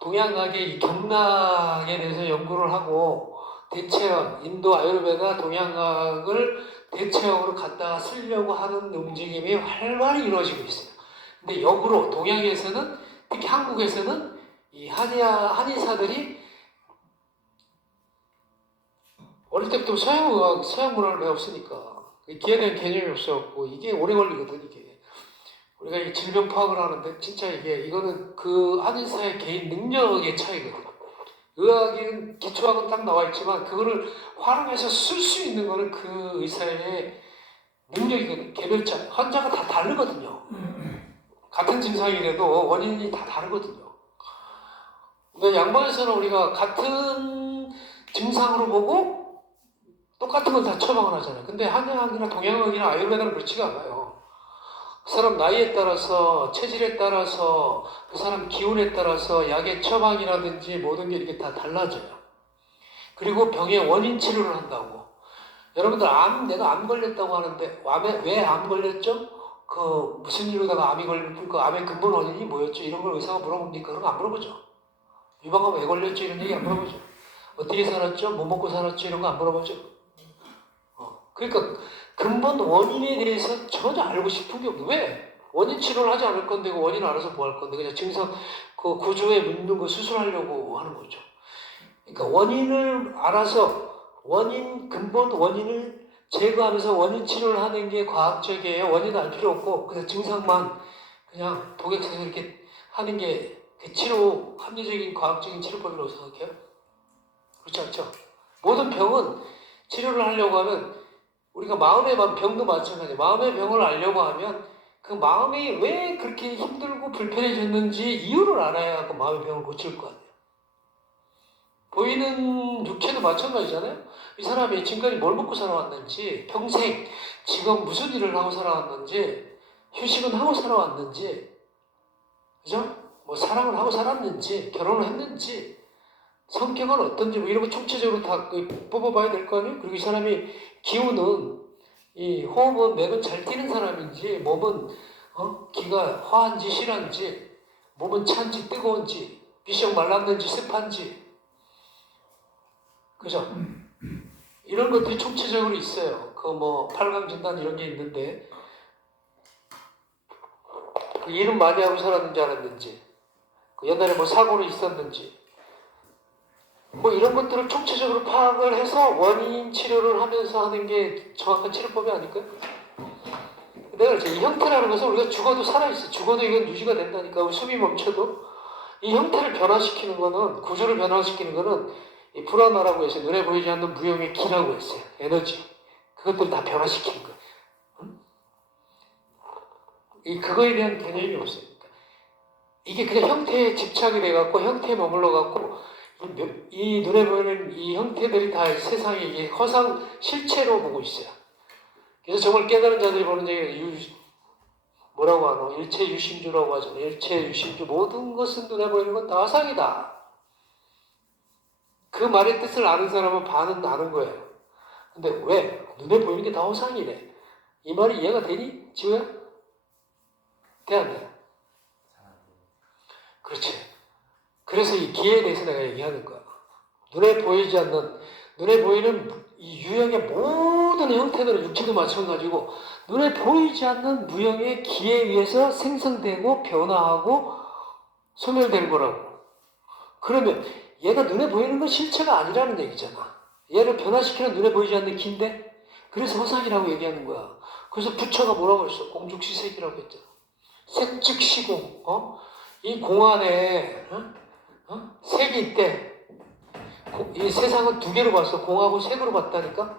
동양학의 이 경락에 대해서 연구를 하고 대체학, 인도 아유르베다 동양학을 대체학으로 갖다가 쓰려고 하는 움직임이 활발히 이루어지고 있어요. 근데 역으로 동양에서는 특히 한국에서는 이 한의사들이 어릴 때부터 서양의학, 서양 문화를 배웠으니까 기에 대한 개념이 없어갖고 이게 오래 걸리거든 이게. 우리가 이 질병 파악을 하는데 진짜 이거는 그 한의사의 개인 능력의 차이거든. 의학은 기초학은 딱 나와 있지만 그거를 활용해서 쓸 수 있는 거는 그 의사의 능력이거든. 개별자 환자가 다 다르거든요. 같은 증상이라도 원인이 다 다르거든요. 근데 양반에서는 우리가 같은 증상으로 보고 똑같은 건 다 처방을 하잖아요. 근데 한의학이나 동양학이나 아유르베다는 그렇지가 않아요. 그 사람 나이에 따라서, 체질에 따라서, 그 사람 기운에 따라서 약의 처방이라든지 모든 게 이렇게 다 달라져요. 그리고 병의 원인 치료를 한다고. 여러분들 내가 암 걸렸다고 하는데 왜 암 걸렸죠? 그 무슨 이유로다가 암이 걸렸고 그 암의 근본 원인이 뭐였죠? 이런 걸 의사가 물어봅니까? 그런 거 안 물어보죠. 유방암 왜 걸렸죠? 이런 얘기 안 물어보죠. 어떻게 살았죠? 뭐 먹고 살았죠? 이런 거 안 물어보죠. 그러니까 근본 원인에 대해서 전혀 알고 싶은 게 없는. 왜? 원인 치료를 하지 않을 건데 그 원인 알아서 뭐 할 건데 그냥 증상 그 구조에 묻는 거 수술하려고 하는 거죠. 그러니까 원인을 알아서 근본 원인을 제거하면서 원인 치료를 하는 게 과학적이에요. 원인 알 필요 없고 그냥 증상만 그냥 독약해서 이렇게 하는 게 그 합리적인 과학적인 치료법이라고 생각해요. 그렇지 않죠? 모든 병은 치료를 하려고 하면 우리가 마음의 병도 마찬가지예요. 마음의 병을 알려고 하면 그 마음이 왜 그렇게 힘들고 불편해졌는지 이유를 알아야 그 마음의 병을 고칠 거 아니에요. 보이는 육체도 마찬가지잖아요. 이 사람이 지금까지 뭘 먹고 살아왔는지, 평생 지금 무슨 일을 하고 살아왔는지, 휴식은 하고 살아왔는지, 그죠? 뭐 사랑을 하고 살았는지, 결혼을 했는지, 성격은 어떤지 뭐 이런 거 총체적으로 다 뽑아봐야 될 거 아니에요? 그리고 이 사람이 기운은 이 호흡은 맥은 잘 뛰는 사람인지 몸은 기가 화한지 실한지 몸은 찬지 뜨거운지 비쩍 말랐는지 습한지 그죠? 이런 것들이 총체적으로 있어요. 그 뭐 팔강 진단 이런 게 있는데 그 일은 많이 하고 살았는지 알았는지 그 옛날에 뭐 사고로 있었는지 뭐 이런 것들을 총체적으로 파악을 해서 원인 치료를 하면서 하는 게 정확한 치료법이 아닐까요? 내가 그랬죠. 이 형태라는 것은 우리가 죽어도 살아있어. 죽어도 이건 유지가 된다니까. 숨이 멈춰도 이 형태를 변화시키는 거는 구조를 변화시키는 거는 이 불안하라고 해서 눈에 보이지 않는 무형의 기라고 했어요. 에너지. 그것들 다 변화시키는 거예요. 응? 그거에 대한 개념이 없어요. 이게 그냥 형태에 집착이 돼갖고 형태에 머물러갖고 이 눈에 보이는 이 형태들이 다 세상에 이게 허상 실체로 보고 있어요. 그래서 정말 깨달은 자들이 보는 뭐라고 하노? 일체 유심주라고 하죠. 일체 유심주 모든 것은 눈에 보이는 건 다 화상이다. 그 말의 뜻을 아는 사람은 반은 아는 거예요. 근데 왜? 눈에 보이는 게 다 화상이래. 이 말이 이해가 되니? 지우야? 돼 안 돼? 그렇지. 그래서 이 기회에 대해서 내가 얘기하는 거야. 눈에 보이는 이 유형의 모든 형태들은 육체도 마찬가지고, 눈에 보이지 않는 무형의 기에 의해서 생성되고 변화하고 소멸되는 거라고. 그러면 얘가 눈에 보이는 건 실체가 아니라는 얘기잖아. 얘를 변화시키는 눈에 보이지 않는 기인데, 그래서 화상이라고 얘기하는 거야. 그래서 부처가 뭐라고 했어? 공죽시색이라고 했잖아. 색즉시공. 이 공안에 색이 있대. 이 세상은 두 개로 봤어. 공하고 색으로 봤다니까.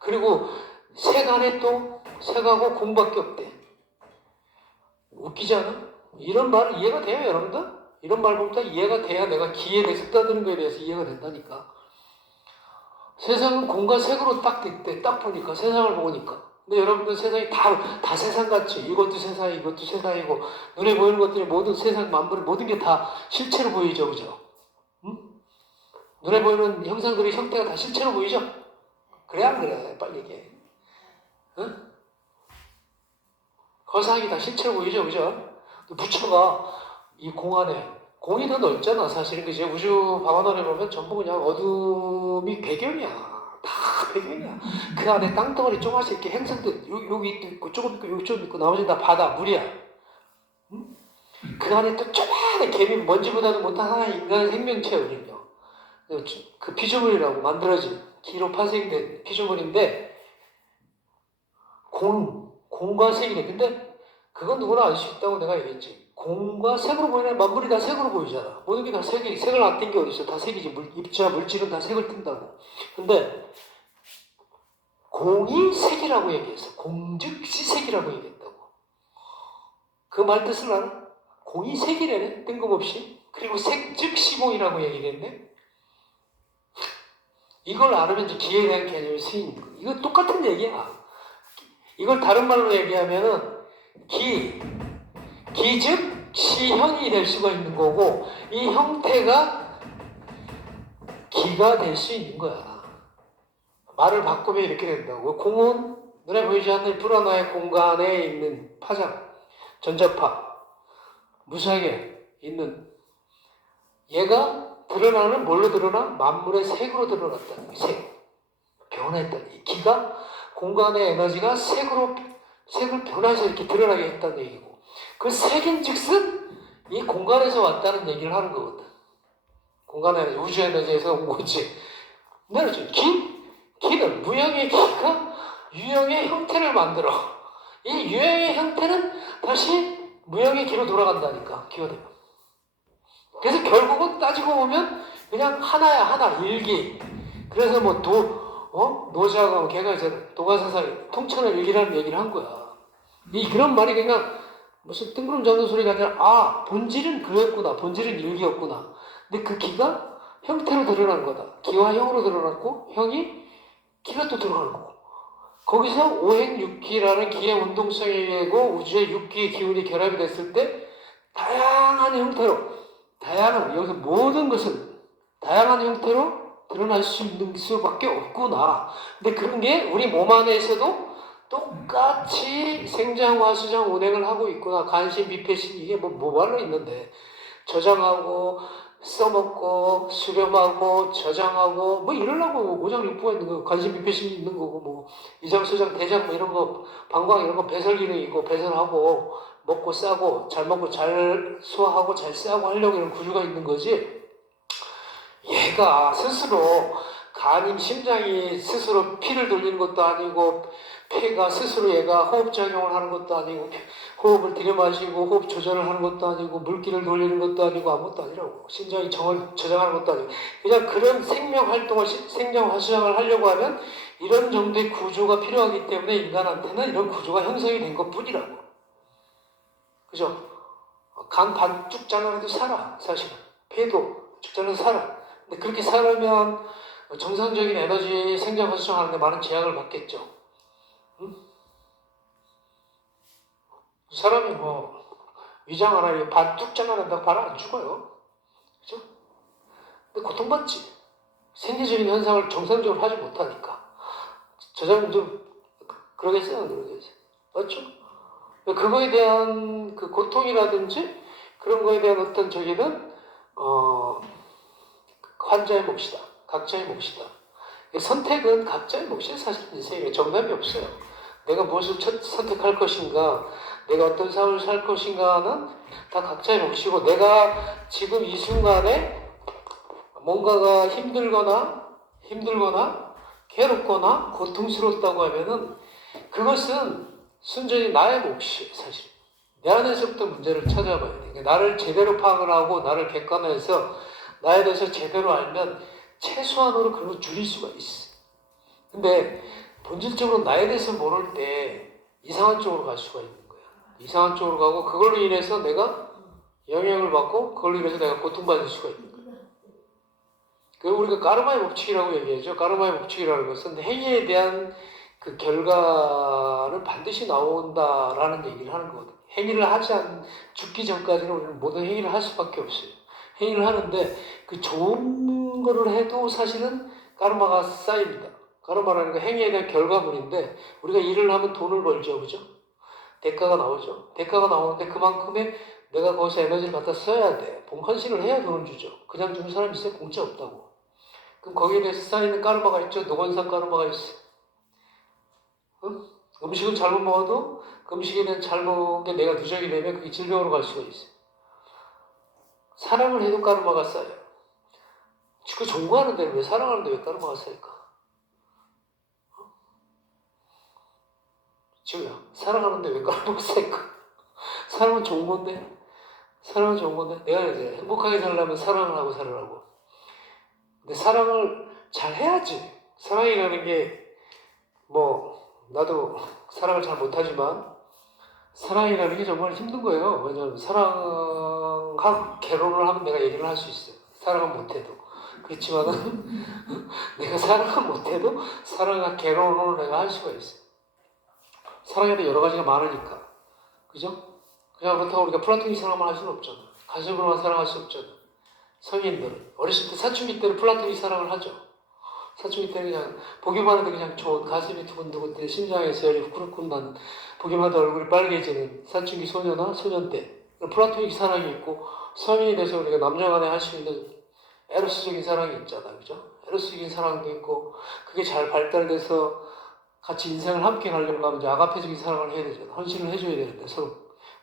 그리고 색 안에 또 색하고 공밖에 없대. 웃기지 않아? 이런 말 이해가 돼요, 여러분들? 이런 말 보면 다 이해가 돼야 내가 기에 대해서 떠드는 거에 대해서 이해가 된다니까. 세상은 공과 색으로 딱 있대. 딱 보니까, 세상을 보니까. 근데 여러분들 세상이 다 세상같이, 이것도 세상이, 이것도 세상이고, 눈에 보이는 것들이 모든 세상 만물, 모든 게 다 실체로 보이죠, 그죠? 응? 눈에 보이는 형상들의 형태가 다 실체로 보이죠? 그래, 안 그래? 빨리 얘기해. 응? 거상이 다 실체로 보이죠, 그죠? 부처가 이 공 안에, 공이 더 넓잖아, 사실은. 그지? 우주 방언원에 보면 전부 그냥 어둠이 배경이야. 다 배경이야. 그 안에 땅덩어리 조금씩 이렇게 행성들, 여기 있고, 조금 있고, 여기 좀 있고, 나머지는 다 바다, 물이야. 응? 그 안에 또 조그마한 개미, 먼지보다도 못한 하나의 인간의 생명체거든요. 그 피조물이라고 만들어진, 기로 파생된 피조물인데, 공과 색이네. 근데 그건 누구나 알 수 있다고 내가 얘기했지. 공과 색으로 보이는 만물이 다 색으로 보이잖아. 모든 게 다 색을 안 띈 게 어디 있어? 다 색이지. 입자, 물질은 다 색을 띈다고. 근데 공이 색이라고 얘기했어. 공즉시색이라고 얘기했다고. 그 말 뜻을 알아? 공이 색이래네. 뜬금없이. 그리고 색즉시공이라고 얘기를 했네. 이걸 알으면 이제 기에 대한 개념이 쓰이는 거야. 이거 똑같은 얘기야. 이걸 다른 말로 얘기하면은 기즉 시형이 될 수가 있는 거고, 이 형태가 기가 될 수 있는 거야. 말을 바꾸면 이렇게 된다고. 공은 눈에 보이지 않는 불안화의 공간에 있는 파장, 전자파, 무상에 있는 얘가 드러나는 뭘로 드러나? 만물의 색으로 드러났다는 거야. 색. 변화했다는 이 기가 공간의 에너지가 색을 변화해서 이렇게 드러나게 했다는 얘기고, 그 색인 즉슨 이 공간에서 왔다는 얘기를 하는 거거든. 공간의 에너지, 우주 에너지에서 온 거지. 내려줘. 기는 무형의 기가 유형의 형태를 만들어. 이 유형의 형태는 다시 무형의 기로 돌아간다니까, 기가 되면. 그래서 결국은 따지고 보면 그냥 하나야, 하나, 일기. 그래서 뭐 노자가 걔가 이제 도가사사기 통천을 일기라는 얘기를 한 거야. 그런 말이 그냥 무슨 뜬구름 잡는 소리가 아니라, 본질은 그랬구나. 본질은 일기였구나. 근데 그 기가 형태로 드러난 거다. 기와 형으로 드러났고, 형이 기가 또 드러나는 거고. 거기서 오행육기라는 기의 운동성에 의하고 우주의 육기의 기운이 결합이 됐을 때 다양한 형태로, 여기서 모든 것은 다양한 형태로 드러날 수 있는 수밖에 없구나. 근데 그런 게 우리 몸 안에서도 똑같이 생장화수장 운행을 하고 있구나. 간신, 비폐신, 이게 뭐말로 있는데, 저장하고 써먹고 수렴하고 저장하고 이러려고 오장육부가 있는 거고, 간신, 비폐신이 있는 거고, 이장, 소장, 대장 이런 거, 방광 이런 거 배설 기능이 있고, 배설하고 먹고 싸고 잘 먹고 잘 소화하고 잘 싸고 하려고 이런 구조가 있는 거지. 얘가 스스로 심장이 스스로 피를 돌리는 것도 아니고, 폐가 스스로 얘가 호흡작용을 하는 것도 아니고, 호흡을 들여마시고 호흡 조절을 하는 것도 아니고, 물기를 돌리는 것도 아니고, 아무것도 아니라고. 심장이 저장하는 것도 아니고. 그냥 그런 생명활동을, 생명활수장을 하려고 하면 이런 정도의 구조가 필요하기 때문에 인간한테는 이런 구조가 형성이 된 것 뿐이라고. 그죠? 간 반쭉 잘라내도 살아, 사실은. 폐도 쭉 잘라내도 살아. 근데 그렇게 살면 정상적인 에너지 생장활수장하는데 많은 제약을 받겠죠. 응? 사람이 뭐 위장 하나에 반뚝 잘라낸다고 바로 안 죽어요. 그죠? 근데 고통받지. 생리적인 현상을 정상적으로 하지 못하니까. 저자는 좀 그러겠어요? 안 그러겠어요? 맞죠? 그거에 대한 그 고통이라든지 그런 거에 대한 어떤 저기는 환자의 몫이다. 각자의 몫이다. 선택은 각자의 몫이에요. 사실 인생에 정답이 없어요. 내가 무엇을 선택할 것인가, 내가 어떤 삶을 살 것인가는 다 각자의 몫이고, 내가 지금 이 순간에 뭔가가 힘들거나 괴롭거나 고통스럽다고 하면은 그것은 순전히 나의 몫이에요. 사실 내 안에서부터 문제를 찾아봐야 돼. 그러니까 나를 제대로 파악을 하고 나를 객관화해서 나에 대해서 제대로 알면 최소한으로 그런 걸 줄일 수가 있어. 근데 본질적으로 나에 대해서 모를 때 이상한 쪽으로 갈 수가 있는 거야. 이상한 쪽으로 가고 그걸로 인해서 내가 영향을 받고 그걸로 인해서 내가 고통받을 수가 있는 거야. 그리고 우리가 까르마의 법칙이라고 얘기하죠. 까르마의 법칙이라는 것은 행위에 대한 그 결과는 반드시 나온다라는 얘기를 하는 거거든. 행위를 죽기 전까지는 우리는 모든 행위를 할 수밖에 없어요. 행위를 하는데 그 좋은 거를 해도 사실은 까르마가 쌓입니다. 까르마라는 건 행위에 대한 결과물인데 우리가 일을 하면 돈을 벌죠. 그죠? 대가가 나오죠. 대가가 나오는데 그만큼의 내가 거기서 에너지를 갖다 써야 돼. 헌신을 해야 돈을 주죠. 그냥 주는 사람이 있어요? 공짜 없다고. 그럼 거기에 대해서 쌓이는 까르마가 있죠. 노건상 까르마가 있어. 응? 음식을 잘못 먹어도 그 음식에 대한 잘못에 내가 누적이 되면 그게 질병으로 갈 수가 있어요. 사랑을 해도 까르마가 쌓여요. 그 존고하는데 왜 사랑하는데 왜 까르마가 쌓일까? 지우야, 사랑하는데 왜 까르마가 쌓일까? 사랑은 좋은 건데, 사랑은 좋은 건데, 내가 이제 행복하게 살려면 사랑을 하고 살으라고. 근데 사랑을 잘 해야지. 사랑이라는 게, 나도 사랑을 잘 못하지만, 사랑이라는 게 정말 힘든 거예요. 왜냐면 사랑하고 결혼을 하면 내가 얘기를 할 수 있어요. 사랑은 못해도. 그렇지만은 내가 사랑은 못해도 사랑과 결혼을 내가 할 수가 있어요. 사랑에도 여러 가지가 많으니까. 그죠? 그냥 그렇다고 우리가 플라토닉 사랑만 할 수는 없잖아. 가슴으로만 사랑할 수 없잖아. 성인들은. 어렸을 때 사춘기 때는 플라토닉 사랑을 하죠. 사춘기 때는 그냥 보기만 해도 그냥 좋은 가슴이 두근두근 심장에서 열이 후끈후끈 나는 보기만 해도 얼굴이 빨개지는 사춘기 소녀나 소년 때 플라토닉 사랑이 있고 성인이 돼서 우리가 남녀간에 할 수 있는 에로스적인 사랑이 있잖아. 그죠? 에로스적인 사랑도 있고 그게 잘 발달돼서 같이 인생을 함께 가려고 하면 이제 아가페적인 사랑을 해야 되잖아. 헌신을 해줘야 되는데 서로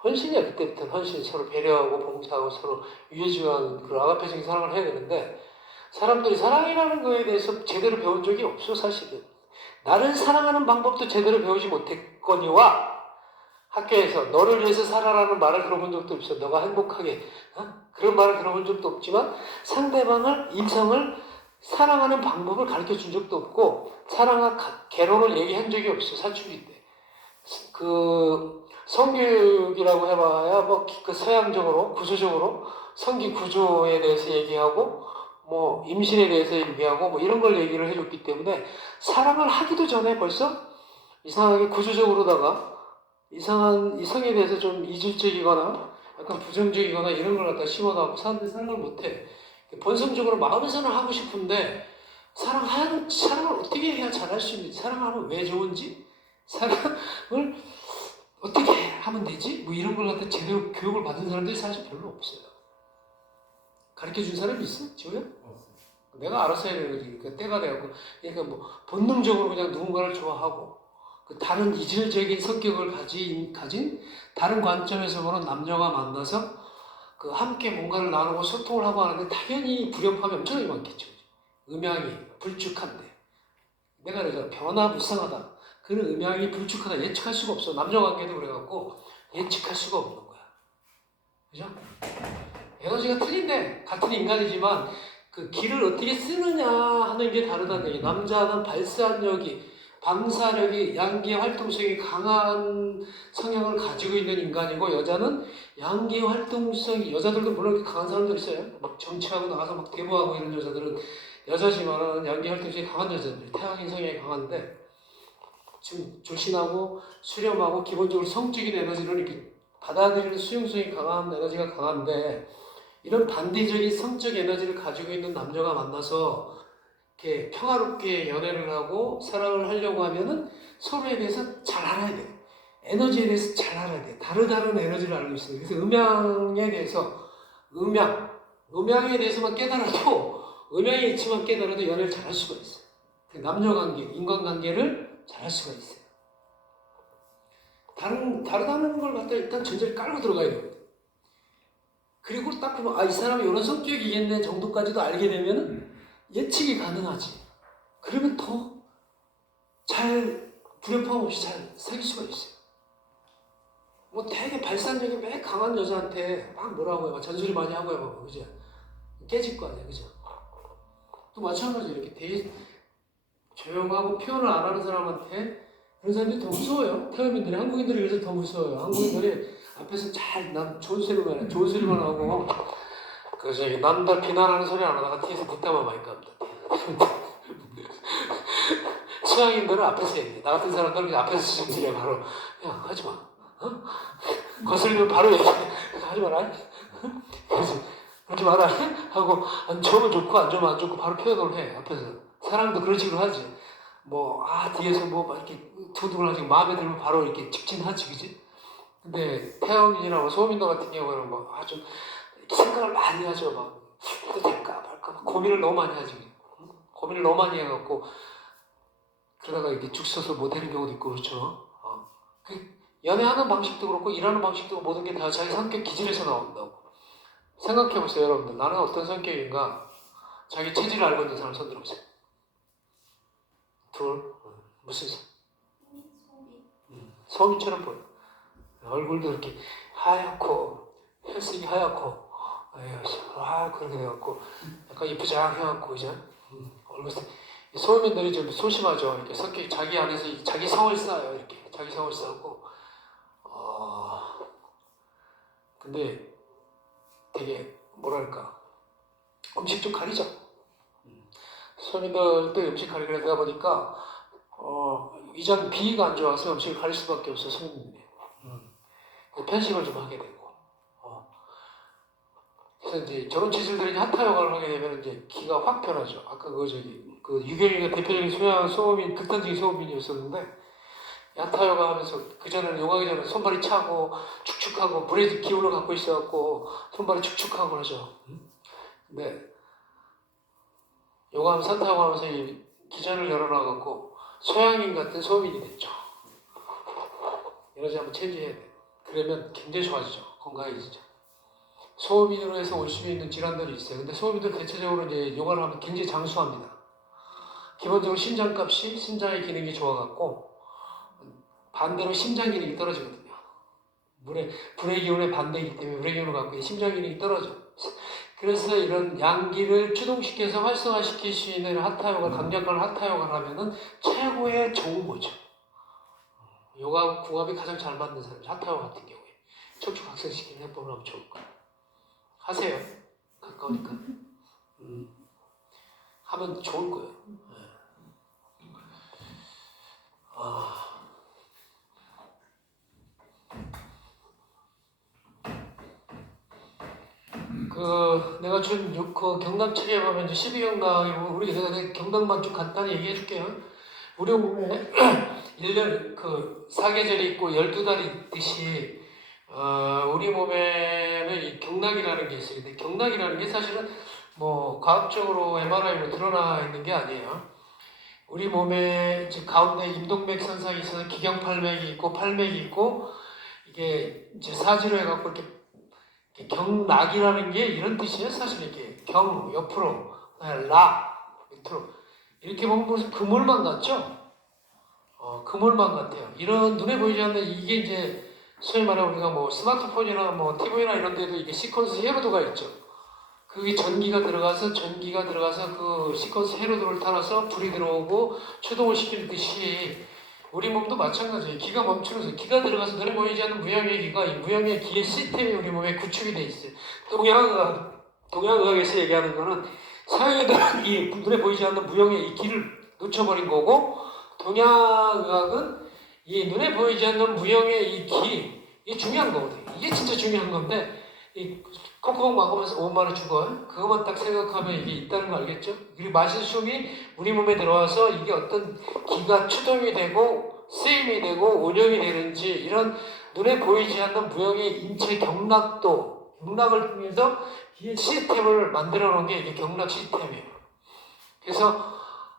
헌신이야. 그때부터는 헌신, 서로 배려하고 봉사하고 서로 위해주는 그런 아가페적인 사랑을 해야 되는데 사람들이 사랑이라는 거에 대해서 제대로 배운 적이 없어. 사실은 나를 사랑하는 방법도 제대로 배우지 못했거니와 학교에서 너를 위해서 살아라는 말을 들어본 적도 없어. 너가 행복하게 그런 말을 들어본 적도 없지만 상대방을 이성을 사랑하는 방법을 가르쳐 준 적도 없고 사랑과 개론을 얘기한 적이 없어. 사춘기 때 그 성교육이라고 해봐야 그 서양적으로 구조적으로 성기 구조에 대해서 얘기하고 임신에 대해서 얘기하고 이런 걸 얘기를 해줬기 때문에 사랑을 하기도 전에 벌써 이상하게 구조적으로다가 이상한 이성에 대해서 좀 이질적이거나 약간 부정적이거나 이런 걸 갖다 심어놓고 사람들이 사랑을 못해. 본성적으로 마음에서는 하고 싶은데 사랑을 어떻게 해야 잘할 수 있는지, 사랑하면 왜 좋은지, 사랑을 어떻게 하면 되지? 이런 걸 갖다 제대로 교육을 받은 사람들이 사실 별로 없어요. 가르쳐 준 사람이 있어? 지호야? 내가 알아서 해야 되는 거지. 그러니까 때가 돼갖고, 그러니까 본능적으로 그냥 누군가를 좋아하고, 그 다른 이질적인 성격을 가진 다른 관점에서 보는 남녀가 만나서 그 함께 뭔가를 나누고 소통을 하고 하는데 당연히 불협화음이 엄청나게 많겠죠. 음양이 불축한데. 내가 그래서 변화무쌍하다. 그런 음양이 불축하다. 예측할 수가 없어. 남녀 관계도 그래갖고 예측할 수가 없는 거야. 그죠? 에너지가 틀린데 같은 인간이지만 그 기를 어떻게 쓰느냐 하는 게 다르다는 얘기. 남자는 발산력이 방사력이 양기의 활동성이 강한 성향을 가지고 있는 인간이고 여자는 양기의 활동성이 여자들도 물론 이렇게 강한 사람들 있어요. 막 정치하고 나가서 막 대모하고 이런 여자들은 여자지만은 양기 활동성이 강한 여자들 태양인 성향이 강한데 지금 조신하고 수렴하고 기본적으로 성적인 에너지를 이렇게 받아들이는 수용성이 강한 에너지가 강한데 이런 반대적인 성적 에너지를 가지고 있는 남녀가 만나서 이렇게 평화롭게 연애를 하고 사랑을 하려고 하면은 서로에 대해서 잘 알아야 돼. 에너지에 대해서 잘 알아야 돼. 다른 에너지를 알고 있어요. 그래서 음양에 대해서 음양에 대해서만 깨달아도 음양의 이치만 깨달아도 연애를 잘 할 수가 있어요. 남녀관계, 인간관계를 잘 할 수가 있어요. 다르다는 걸 갖다 일단 전제를 깔고 들어가야 됩니다. 그리고 딱 보면 이 사람이 이런 성격이겠네 정도까지도 알게 되면 예측이 가능하지. 그러면 더 잘 불협화음 없이 잘 사귈 수가 있어요. 뭐 되게 발산력이 매 강한 여자한테 막 뭐라고 해요. 잔소리 많이 하고 해봐. 그죠? 깨질 거 아니야. 그죠? 또 마찬가지로 이렇게 되게 조용하고 표현을 안 하는 사람한테 그런 사람들이 더 무서워요. 태어민들이, 한국인들이 그래서 더 무서워요. 한국인들이 앞에서 좋은 소리만 하고, 남들 비난하는 소리 안 하다가 뒤에서 뒷담화 많이 갑니다. 서양인들은 앞에서 얘기해. 나 같은 사람들은 앞에서 지정지려 바로, 야, 하지 마. 어? 거슬리면 바로 얘기해. 하지 마라. 그래서, 하지 마라. 하고, 안 좋으면 좋고, 안 좋으면 안 좋고, 바로 표현을 해. 앞에서. 사람도 그런 식으로 하지. 뒤에서 막 이렇게 두둥하지 마음에 들면 바로 이렇게 직진하지, 그지? 근데 태영이나 소민도 같은 경우는 아주 생각을 많이 하죠. 해도 될까 말까 고민을 너무 많이 하지. 고민을 너무 많이 해갖고 그러다가 이렇게 죽 서서 못하는 경우도 있고 그렇죠. 연애하는 방식도 그렇고 일하는 방식도 모든 게 다 자기 성격 기질에서 나온다고. 생각해보세요, 여러분들. 나는 어떤 성격인가? 자기 체질을 알고 있는 사람 손 들어보세요. 둘, 무슨 소민처럼 보여. 얼굴도 이렇게 하얗고 혈색이 하얗고 그렇게 돼갖고 약간 이쁘장 해갖고 그죠? 얼굴 소민들이 좀 소심하죠. 이렇게 성격이 자기 안에서 자기 성을 쌓아요. 이렇게 자기 성을 쌓고 근데 되게 뭐랄까 음식 좀 가리죠. 소민들도 음식 가리다 보니까 위장 비위가 안 좋아서 음식을 가릴 수밖에 없어 소민들이. 편식을 좀 하게 되고. 그래서 이제 저런 체질들이 핫타요가를 하게 되면 이제 기가 확 변하죠. 아까 유경이가 대표적인 소민, 극단적인 소민이었었는데, 핫타요가 하면서 그전에는 용하기 전에 손발이 차고, 축축하고, 물의 기운을 갖고 있어갖고, 손발이 축축하고 그러죠. 근데, 요가하면서 산타요가 하면서 이 기전을 열어놔갖고, 소양인 같은 소민이 됐죠. 에너지 한번 체인지해야 돼. 그러면 굉장히 좋아지죠. 건강해지죠. 소음인으로 해서 올 수 있는 질환들이 있어요. 근데 소음인들 대체적으로 이제 요가를 하면 굉장히 장수합니다. 기본적으로 심장값이 심장의 기능이 좋아갖고 반대로 심장 기능이 떨어지거든요. 불의 기운의 반대이기 때문에 물의 기운을 갖고 심장 기능이 떨어져. 그래서 이런 양기를 추동시켜서 활성화시킬 수 있는 하타요가, 강력한 하타요가를 하면은 최고의 좋은 거죠. 요가하고 궁합이 가장 잘 맞는 사람이 하타요 같은 경우에 척추 각성시키는 해법을 하면 좋을 거예요. 하세요. 가까우니까. 하면 좋을 거예요. 내가 준 경당 책에 보면 이제 12경당이고 내가 경당만 좀 간단히 얘기해 줄게요. 우리 몸에 1년 사계절이 있고 12달이 있듯이 우리 몸에는 이 경락이라는 게 있어요. 근데 경락이라는 게 사실은 과학적으로 MRI로 드러나 있는 게 아니에요. 우리 몸에 이제 가운데 임동맥 선상이 있어서 기경팔맥이 있고 팔맥이 있고 이게 이제 사지로 해갖고 이렇게 경락이라는 게 이런 뜻이에요. 사실 이렇게 경 옆으로 락 밑으로 이렇게 보면 무슨 그물망 같죠? 그물망 같아요. 이런 눈에 보이지 않는 이게 이제 소위 말해 우리가 스마트폰이나 TV나 이런 데도 이게 시퀀스 헤로드가 있죠. 그게 전기가 들어가서 그 시퀀스 헤로드를 따라서 불이 들어오고 추동을 시키듯이 우리 몸도 마찬가지예요. 기가 멈추면서 기가 들어가서 눈에 보이지 않는 무형의 기가 이 무형의 기의 시스템이 우리 몸에 구축이 돼 있어요. 동양의학에서 얘기하는 거는 서양애들은 이 눈에 보이지 않는 무형의 이 기를 놓쳐버린 거고 동양의학은 이 눈에 보이지 않는 무형의 이 기, 이게 중요한 거거든요. 이게 진짜 중요한 건데 이 콧구멍 막으면서 5만 원 주고 그것만 딱 생각하면 이게 있다는 거 알겠죠? 그리고 마신 숨이 우리 몸에 들어와서 이게 어떤 기가 추동이 되고 쓰임이 되고 운영이 되는지 이런 눈에 보이지 않는 무형의 인체 경락도 경락을 통해서 이 시스템을 만들어 놓은 게 이게 경락 시스템이에요. 그래서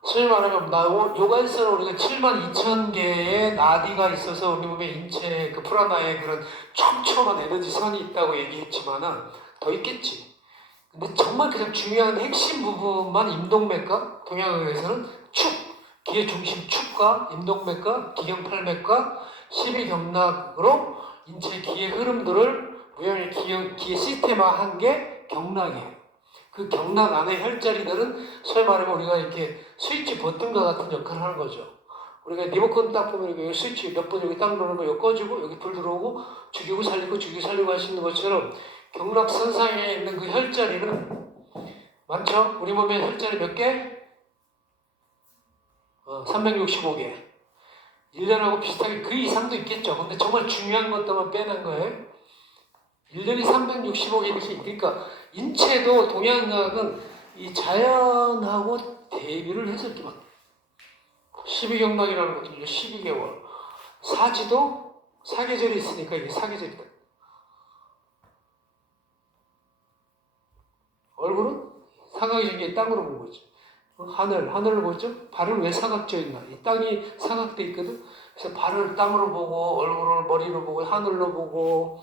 소위 말하면 요가에서는 우리가 7만 2천 개의 나디가 있어서 우리 몸의 인체 그 프라나의 그런 촘촘한 에너지 선이 있다고 얘기했지만은 더 있겠지. 근데 정말 가장 중요한 핵심 부분만 임동맥과 동양의학에서는 축, 기의 중심 축과 임동맥과 기경팔맥과 12경락으로 인체 기의 흐름들을 무형의 기의 시스템화한 게 경락이에요. 그 경락 안에 혈자리들은 소위 말하면 우리가 이렇게 스위치 버튼과 같은 역할을 하는 거죠. 우리가 리모컨 딱 보면 여기 스위치 몇 번 여기 딱 누르면 여기 꺼지고 여기 불 들어오고 죽이고 살리고 할 수 있는 것처럼 경락선상에 있는 그 혈자리는 많죠? 우리 몸에 혈자리 몇 개? 365개. 1년하고 비슷하게 그 이상도 있겠죠. 근데 정말 중요한 것들만 빼낸 거예요. 1년이 365개씩 그러니까 인체도 동양학은 이 자연하고 대비를 해서 이렇게 막 12경락이라는 것도 12개월 사지도 사계절이 있으니까 이게 사계절이다. 얼굴은 사각이 생긴 땅으로 본 거지. 하늘을 보죠? 발은 왜 사각져 있나? 이 땅이 사각돼 있거든. 그래서 발을 땅으로 보고 얼굴을 머리로 보고 하늘로 보고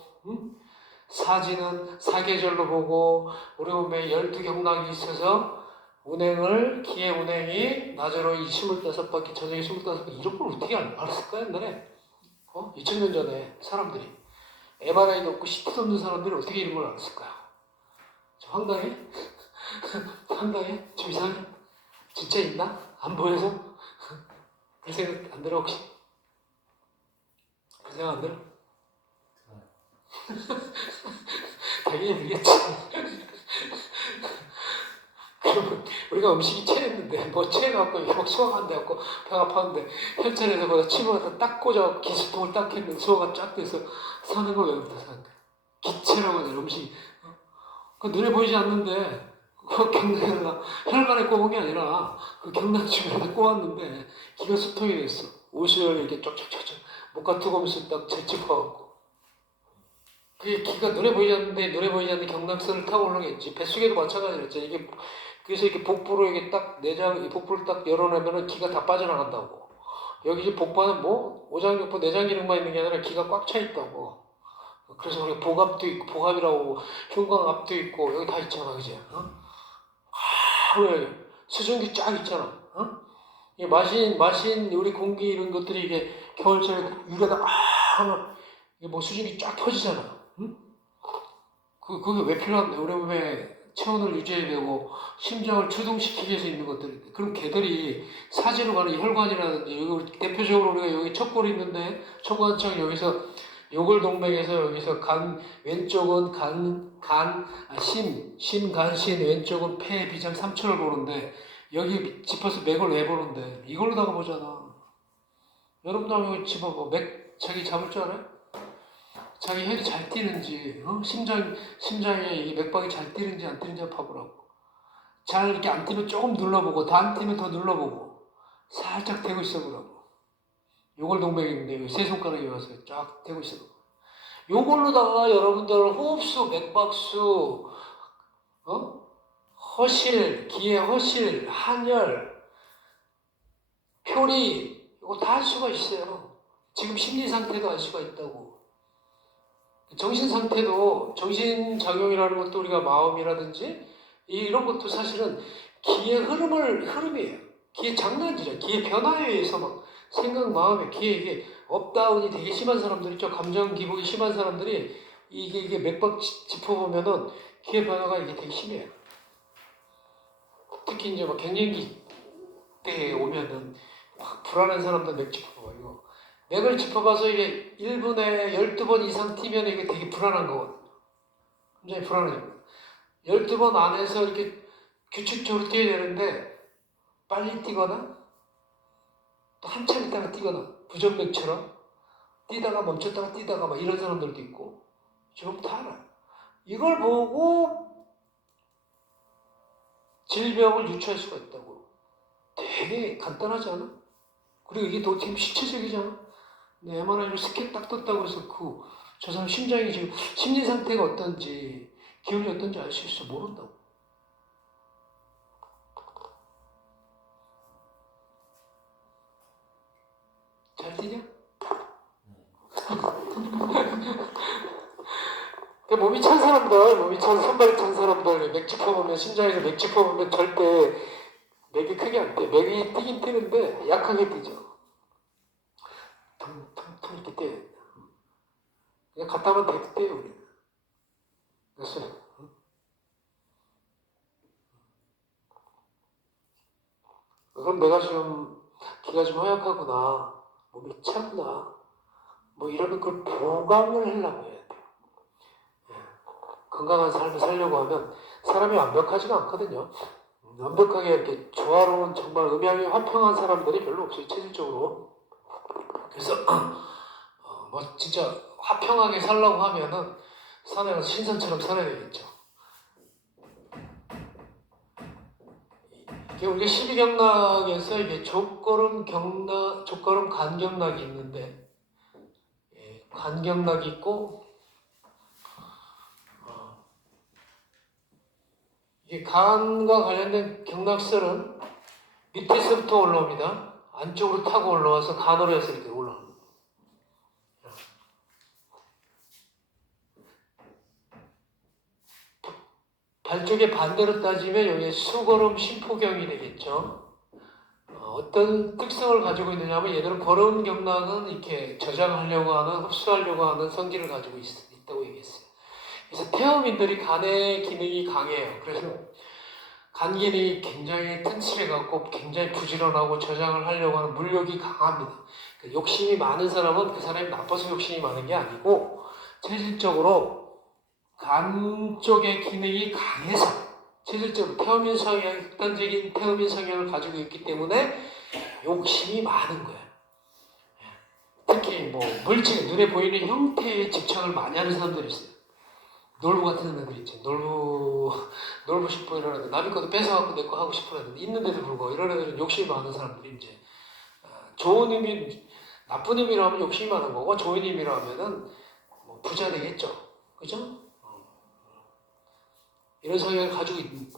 사지는 사계절로 보고 우리 몸에 12경락이 있어서 운행을 기의 운행이 낮으로 25바퀴 저녁에 25바퀴 이런 걸 어떻게 알았을까 옛날에 2000년 전에 사람들이 MRI도 없고 CT도 없는 사람들이 어떻게 이런 걸 알았을까요? 좀 황당해? 황당해? 좀 이상해? 진짜 있나? 안 보여서? 그 생각 안 들어 혹시? 그 생각 안 들어? 당연히 들겠지. 그러면 우리가 음식이 체했는데 뭐 체해갖고 막 소화가 안 돼갖고 배가 아팠는데 혈전에서 거기다 침을 갖다 딱 꽂아 기수통을 딱 했는데 소화가 쫙 돼서 사는 거 왜 그렇다 사는 거야. 기체라고 하잖아 음식. 그 눈에 보이지 않는데 그 경락에다 혈관에 꼽은 게 아니라 그 경락 주변에 꼽았는데 기가 소통이 됐어. 옷을 이렇게 쫙쫙쫙쫙 목과 투검수 딱 재집어갖고 그게 기가 눈에 보이지 않는데 눈에 보이지 않는 경락선을 타고 올라오겠지. 뱃속에도 마찬가지였죠. 이게 그래서 이렇게 복부로 이게 딱 내장 이 복부를 딱 열어내면은 기가 다 빠져나간다고. 여기 이제 복부는 뭐 오장육부 내장 기능만 있는 게 아니라 기가 꽉 차 있다고. 그래서 우리 복압도 있고 복압이라고 흉곽압도 있고 여기 다 있잖아, 그지? 왜 수증기 쫙 있잖아. 이 마신 우리 공기 이런 것들이 이게 겨울철에 유래다 하면 이게 뭐 수증기 쫙 퍼지잖아. 그게 왜 필요한데? 우리 몸에 체온을 유지해야 되고 심장을 추동시키기 위해서 있는 것들. 그럼 걔들이 사지로 가는 혈관이라든지 여기 대표적으로 우리가 여기 척골이 있는데 척관청 여기서 요골동맥에서 여기서 간 왼쪽은 심간신 왼쪽은 폐 비장 삼천을 보는데 여기 짚어서 맥을 왜 보는데 이걸로다가 보잖아. 여러분도 여기 집어봐. 맥 자기 잡을 줄 알아요? 자기 혈이 잘 뛰는지, 심장에 이 맥박이 잘 뛰는지 안 뛰는지 봐보라고. 잘 이렇게 안 뛰면 조금 눌러보고, 더 안 뛰면 더 눌러보고, 살짝 대고 있어보라고. 요걸 동맥인데, 여기 세 손가락에 와서 쫙 대고 있어보고. 요걸로다가 여러분들 호흡수, 맥박수, 허실, 기의 허실, 한열, 표리, 이거 다 할 수가 있어요. 지금 심리 상태도 알 수가 있다고. 정신 상태도 정신작용이라는 것도 우리가 마음이라든지 이런 것도 사실은 기의 흐름이에요. 기의 장난이죠. 기의 변화에 의해서 막 생각, 마음에 기에 이게 업다운이 되게 심한 사람들 있죠. 감정 기복이 심한 사람들이 이게 맥박 짚어보면은 기의 변화가 이게 되게 심해요. 특히 이제 막 갱년기 때 오면은 막 불안한 사람들 맥 짚어봐 이거. 맥을 짚어봐서 이게 1분에 12번 이상 뛰면 이게 되게 불안한 거거든요. 굉장히 불안해요. 12번 안에서 이렇게 규칙적으로 뛰어야 되는데 빨리 뛰거나 또 한참 있다가 뛰거나 부정맥처럼 뛰다가 멈췄다가 뛰다가 막 이런 사람들도 있고 지금부터 알아. 이걸 보고 질병을 유추할 수가 있다고. 되게 간단하지 않아? 그리고 이게 더 지금 시체적이잖아. MRI로 스캔 딱 떴다고 해서 저 사람 심장이 지금 심리 상태가 어떤지 기운이 어떤지 알 수 있어. 모른다고. 잘 되냐? 몸이 찬 사람들, 손발이 찬 사람들, 맥주 퍼보면, 심장에서 맥주 퍼보면 절대 맥이 크게 안 돼. 맥이 뛰긴 뛰는데 약하게 뛰죠. 텅텅텅 이렇게 뛰어야 돼. 그냥 갔다 하면 되게 뛰어요, 우리는. 그래서, 그럼 내가 좀 기가 좀 허약하구나, 몸이 차구나, 뭐 이러면 그걸 보강을 하려고 해야 돼요. 건강한 삶을 살려고 하면 사람이 완벽하지가 않거든요. 완벽하게 이렇게 조화로운 정말 음양이 화평한 사람들이 별로 없어요, 체질적으로. 그래서 뭐 진짜 화평하게 살려고 하면은 산에 가서 신선처럼 살아야 되겠죠. 이게 우리가 12경락에서 이게 족걸음 간경락이 있는데, 간경락이 있고, 이게 간과 관련된 경락설은 밑에서부터 올라옵니다. 안쪽으로 타고 올라와서 간으로 해서 이렇게 올라옵니다. 반쪽에 반대로 따지면 여기 수걸음 심포경이 되겠죠. 어떤 특성을 가지고 있느냐면 얘들은 걸음 경락은 이렇게 저장하려고 하는, 흡수하려고 하는 성질을 가지고 있다고 얘기했어요. 그래서 태음인들이 간의 기능이 강해요. 그래서 간 기능이 굉장히 튼실해갖고 굉장히 부지런하고 저장을 하려고 하는 물욕이 강합니다. 욕심이 많은 사람은 그 사람이 나빠서 욕심이 많은 게 아니고 체질적으로 간 쪽의 기능이 강해서 체질적으로 태음인 성향, 극단적인 태음인 성향을 가지고 있기 때문에 욕심이 많은 거예요. 특히 뭐 물질, 눈에 보이는 형태에 집착을 많이 하는 사람들이 있어요. 놀부 같은 애들 있지. 놀고 싶어 이런 애들. 남의 것도 뺏어갖고 내 거 하고 싶은 애들. 있는데도 불구하고 이런 애들은 욕심이 많은 사람들이 이제 좋은 의미, 나쁜 의미로 하면 욕심이 많은 거고 좋은 의미로 하면은 뭐 부자 되겠죠. 그죠? 이런 성향을 가지고 있는.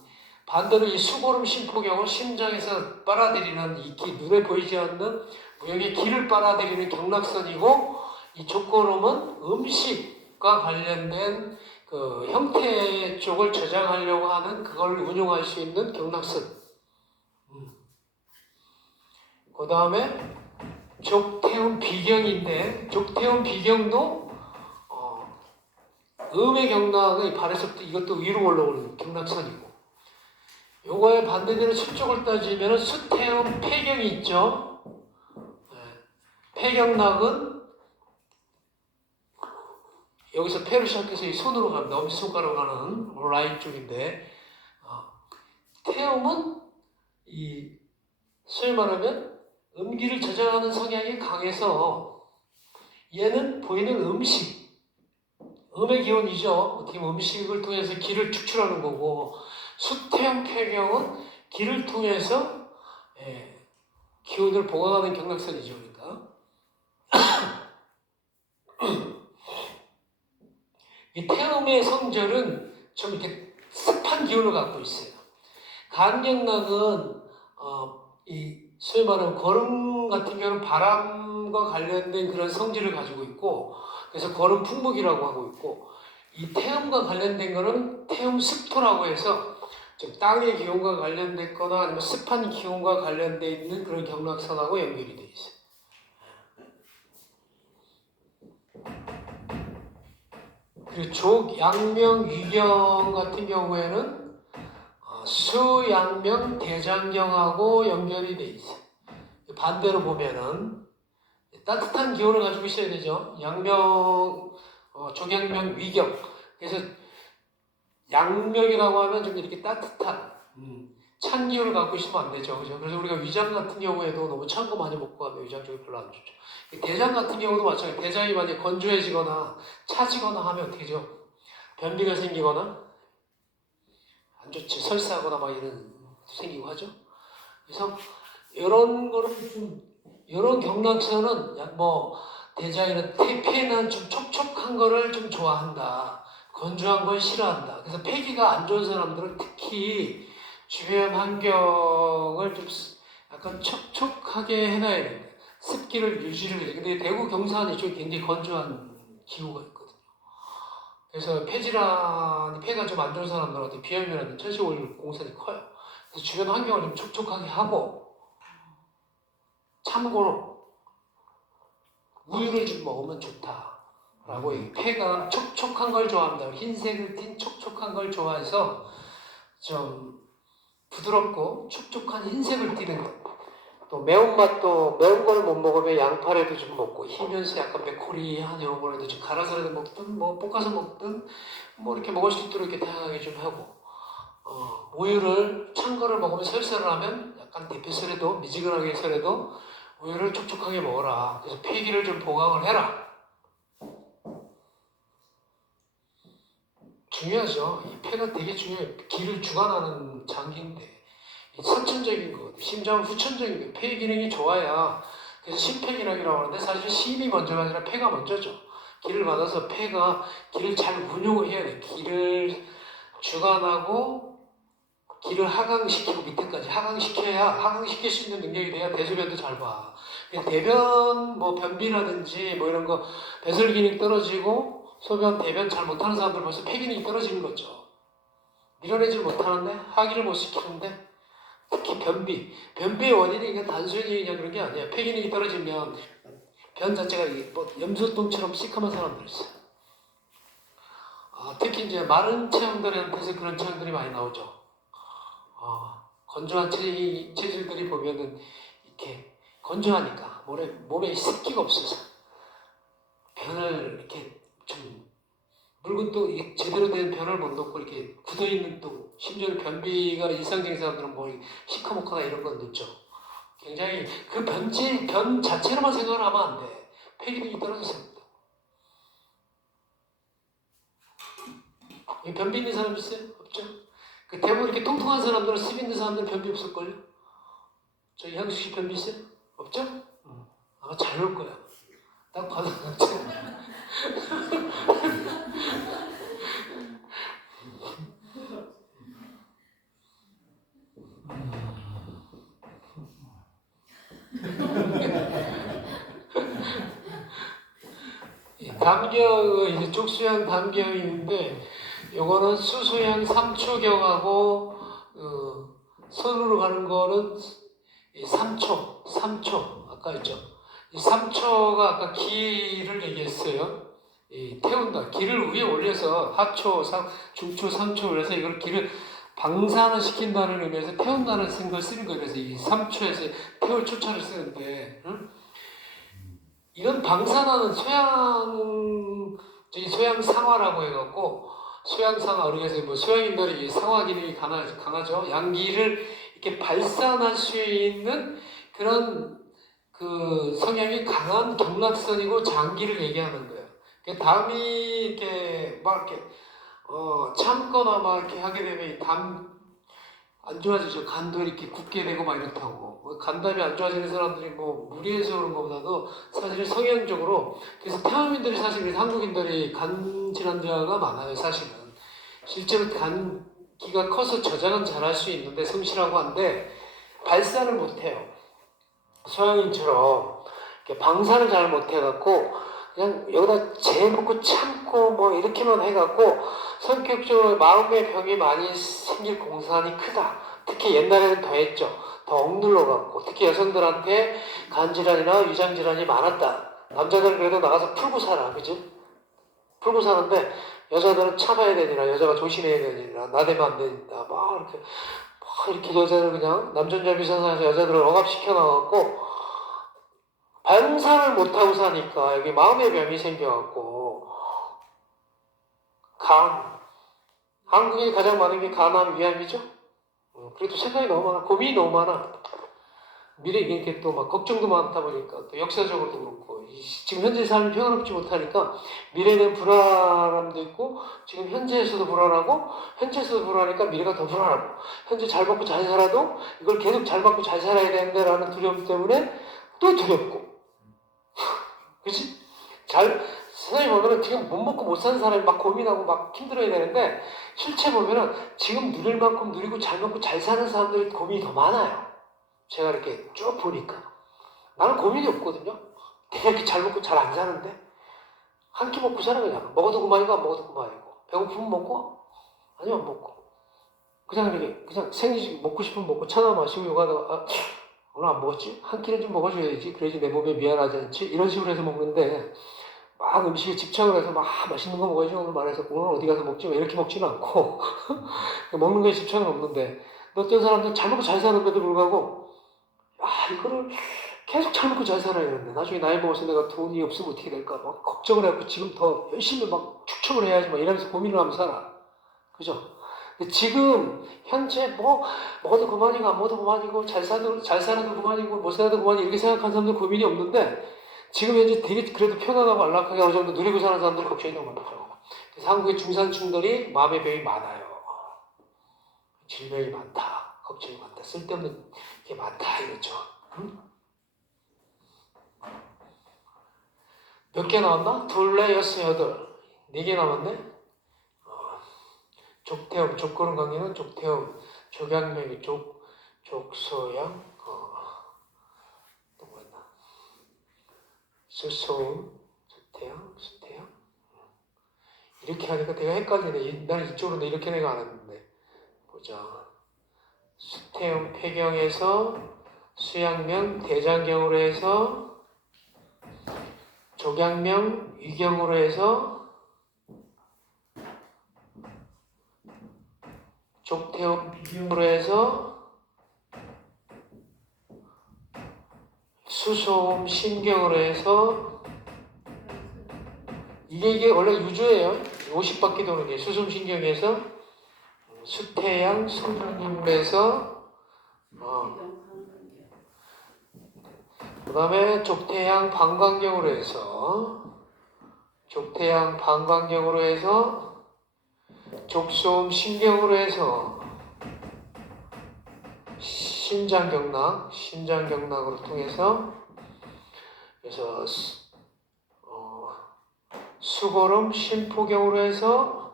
반대로 이 수고름 심포경은 심장에서 빨아들이는 눈에 보이지 않는 무형의 기를 빨아들이는 경락선이고, 이 족고름은 음식과 관련된 그 형태 쪽을 저장하려고 하는 그걸 운용할 수 있는 경락선. 그 다음에 족태음 비경인데, 족태음 비경도 음의 경락은 발에서부터 이것도 위로 올라오는 경락선이고, 요거에 반대되는 수쪽을 따지면 수태음 폐경이 있죠. 폐경락은 여기서 폐로 시작해서 이 손으로 갑니다. 엄지손가락으로 가는 라인 쪽인데, 태음은 소위 말하면 음기를 저장하는 성향이 강해서 얘는 보이는 음의 기운이죠. 어떻게 보면 음식을 통해서 기를 축출하는 거고, 수태형 폐경은 기를 통해서 기운을 보강하는 경락선이죠. 그러니까 이 태음의 성절은 좀 이렇게 습한 기운을 갖고 있어요. 간경락은 이 소위 말하는 걸음 같은 경우는 바람과 관련된 그런 성질을 가지고 있고, 그래서 걸음 풍목이라고 하고 있고, 이 태음과 관련된 거는 태음 습토라고 해서 좀 땅의 기운과 관련됐거나 아니면 습한 기운과 관련돼 있는 그런 경락선하고 연결이 돼 있어요. 그리고 족, 양명, 위경 같은 경우에는 수, 양명, 대장경하고 연결이 돼 있어요. 반대로 보면은 따뜻한 기운을 가지고 있어야 되죠. 양명, 족양명, 위경. 그래서 양명이라고 하면 좀 이렇게 따뜻한, 찬 기운을 갖고 있으면 안 되죠. 그죠? 그래서 우리가 위장 같은 경우에도 너무 찬 거 많이 먹고 하면 위장 쪽이 별로 안 좋죠. 대장 같은 경우도 마찬가지예요. 대장이 만약에 건조해지거나 차지거나 하면 어떻게 되죠? 변비가 생기거나 안 좋지. 설사하거나 막 이런 생기고 하죠. 그래서 이런 거를 좀 이런 경락선은 뭐 대장이나 폐는 좀 촉촉한 거를 좀 좋아한다. 건조한 걸 싫어한다. 그래서 폐기가 안 좋은 사람들은 특히 주변 환경을 좀 약간 촉촉하게 해놔야 된다. 습기를 유지를 해야 돼. 근데 대구 경산 이쪽에 굉장히 건조한 기후가 있거든요. 그래서 폐질환이 폐가 좀 안 좋은 사람들한테 비염이라든지 천식올 공산이 커요. 그래서 주변 환경을 좀 촉촉하게 하고 참고로 우유를 좀 먹으면 좋다라고 폐가 촉촉한 걸 좋아합니다. 흰색을 띤 촉촉한 걸 좋아해서 좀 부드럽고 촉촉한 흰색을 띠는 것. 또 매운맛도 매운 걸 못 먹으면 양파라도 좀 먹고 희면서 약간 매코리한 이런 거라도 좀 갈아서라도 먹든 뭐 볶아서 먹든 뭐 이렇게 먹을 수 있도록 이렇게 다양하게 좀 하고 우유를 찬 거를 먹으면 설사를 하면 약간 데피서라도 미지근하게 해서라도 우유를 촉촉하게 먹어라. 그래서 폐기를 좀 보강을 해라. 중요하죠. 이 폐가 되게 중요해요. 기를 주관하는 장기인데 선천적인 거거든요. 심장은 후천적인 거예요. 폐 기능이 좋아야 그래서 심폐기능이라고 하는데 사실 심이 먼저가 아니라 폐가 먼저죠. 기를 받아서 폐가 기를 잘 운용을 해야 돼요. 기를 주관하고 기를 하강시키고 밑에까지 하강시켜야 하강시킬 수 있는 능력이 돼야 대소변도 잘 봐. 대변 뭐 변비라든지 뭐 이런 거 배설 기능 떨어지고 소변 대변 잘 못하는 사람들 벌써 폐 기능이 떨어지는 거죠. 밀어내질 못하는데 하기를 못 시키는데 특히 변비의 원인이 그냥 단순히 그냥 그런 게 아니에요. 폐 기능이 떨어지면 변 자체가 뭐 염소똥처럼 시커먼 사람들 있어요. 특히 이제 마른 체형들한테서 그런 체형들이 많이 나오죠. 건조한 체질들이 보면은 이렇게 건조하니까 몸에 습기가 없어서 변을 이렇게 좀 묽은 또 제대로 된 변을 못 넣고 이렇게 굳어있는 또 심지어는 변비가 일상적인 사람들은 뭐 시커멓거나 이런 건 넣죠. 굉장히 그 변 자체로만 생각을 하면 안 돼. 폐기능이 떨어져서 변비 있는 사람 있어요? 없죠? 그 대부분 이렇게 통통한 사람들은 습 있는 사람들은 변비 없을걸요? 저희 향수 씨 변비 있어요? 없죠? 아마 잘 올 거야. 딱 봐도 없죠? 담경은 이제 족수형 담경이 있는데 요거는 수소형 3초경하고 선으로 가는 거는 3초 아까 있죠. 이 3초가 아까 기를 얘기했어요. 태운다. 기를 위에 올려서 하초, 중초, 3초 그래서 이걸 기를 방사를 시킨다는 의미에서 태운다는 생각을 쓰는 거예요. 그래서 이 3초에서 태울 초차를 쓰는데 이건 방사나는 소양 상화라고 해갖고 소양 상화 그래서 뭐 소양인들이 상화 기능이 강하죠. 양기를 이렇게 발산할 수 있는 그런 그 성향이 강한 경락선이고 장기를 얘기하는 거예요. 담이 이렇게 막 이렇게 참거나 막 이렇게 하게 되면 안 좋아지죠. 간도 이렇게 굳게 되고 막 이렇다고. 간담이 안 좋아지는 사람들이 뭐 무리해서 그런 것보다도 사실 성향적으로 그래서 태화민들이 사실 그래서 한국인들이 간 질환자가 많아요. 사실은 실제로 간기가 커서 저장은 잘할 수 있는데 성실하고 한데 발산을 못해요. 소양인처럼 방사를 잘 못해갖고 그냥 여기다 재놓고 참고 뭐 이렇게만 해갖고 성격적으로 마음의 병이 많이 생길 공산이 크다. 특히 옛날에는 더 했죠. 더 억눌러갖고 특히 여성들한테 간질환이나 위장질환이 많았다. 남자들은 그래도 나가서 풀고 살아. 그지? 풀고 사는데 여자들은 참아야 되니라 여자가 조심해야 되니라 나대면 안 되니라 막 이렇게 여자들 그냥 남존자 비상사에서 여자들을 억압시켜 놔갖고 반사를 못하고 사니까 여기 마음의 병이 생겨갖고 한국인이 가장 많은 게 간암 위암이죠. 그래도 생각이 너무 많아. 고민이 너무 많아. 미래 이렇게 또 막 걱정도 많다 보니까 또 역사적으로도 그렇고 지금 현재 삶이 평화롭지 못하니까 미래에 대한 불안함도 있고 지금 현재에서도 불안하고 현재에서도 불안하니까 미래가 더 불안하고 현재 잘 먹고 잘 살아도 이걸 계속 잘 먹고 잘 살아야 되는데 라는 두려움 때문에 또 두렵고 그치? 세상에 보면은 지금 못 먹고 못 사는 사람이 막 고민하고 막 힘들어야 되는데 실제 보면은 지금 누릴 만큼 누리고 잘 먹고 잘 사는 사람들이 고민이 더 많아요. 제가 이렇게 쭉 보니까 나는 고민이 없거든요. 내가 이렇게 잘 먹고 잘 안 사는데 한 끼 먹고 사는 거잖아. 먹어도 그만이고 안 먹어도 그만이고 배고프면 먹고 아니면 안 먹고 그냥 이렇게 그냥 생기 먹고 싶으면 먹고 차나 마시고 요가다가 오늘 안 먹었지? 한 끼는 좀 먹어줘야지. 그래야지 내 몸에 미안하지 않지? 이런 식으로 해서 먹는데 막 음식에 집착을 해서 막 맛있는 거 먹어야지 오늘 말해서 오늘 어디 가서 먹지? 이렇게 먹지는 않고 먹는 거에 집착은 없는데 어떤 사람들은 잘 먹고 잘 사는데도 불구하고 이거를 계속 잘 먹고 잘 살아야 되는데 나중에 나이 먹어서 내가 돈이 없으면 어떻게 될까 막 걱정을 해갖고 지금 더 열심히 막 축척을 해야지 막 이러면서 고민을 하면서 살아. 그죠? 근데 지금 현재 뭐 먹어도 그만이고 안 먹어도 그만이고 잘 살아도 그만이고 못 살아도 그만이고 이렇게 생각하는 사람들 고민이 없는데 지금 현재 되게 그래도 편안하고 안락하게 어느 정도 누리고 사는 사람들 걱정이 너무 많죠. 그래서 한국의 중산층들이 마음의 병이 많아요. 질병이 많다. 걱정이 많다. 쓸데없는 게 많다 이거죠. 응? 몇 개 나왔나? 둘, 넷, 여섯, 여덟. 4개 남았네? 족태음, 족거른 관계는 족태음, 족양명이 족소양, 또 뭐였나? 수소음, 수태양. 이렇게 하니까 내가 헷갈리네. 난 이쪽으로 이렇게 내가 안 했는데. 보자. 수태음 폐경에서 수양명 대장경으로 해서 족양명 위경으로 해서 족태음 비경으로 해서 수소음 신경으로 해서 이게 원래 유주예요. 50바퀴 도는 게 수소음 신경에서 수태양 소장경에서 그 다음에 족태양 방광경으로 해서 족소음 신경으로 해서 신장경락으로 통해서 그래서 수고름 심포경으로 해서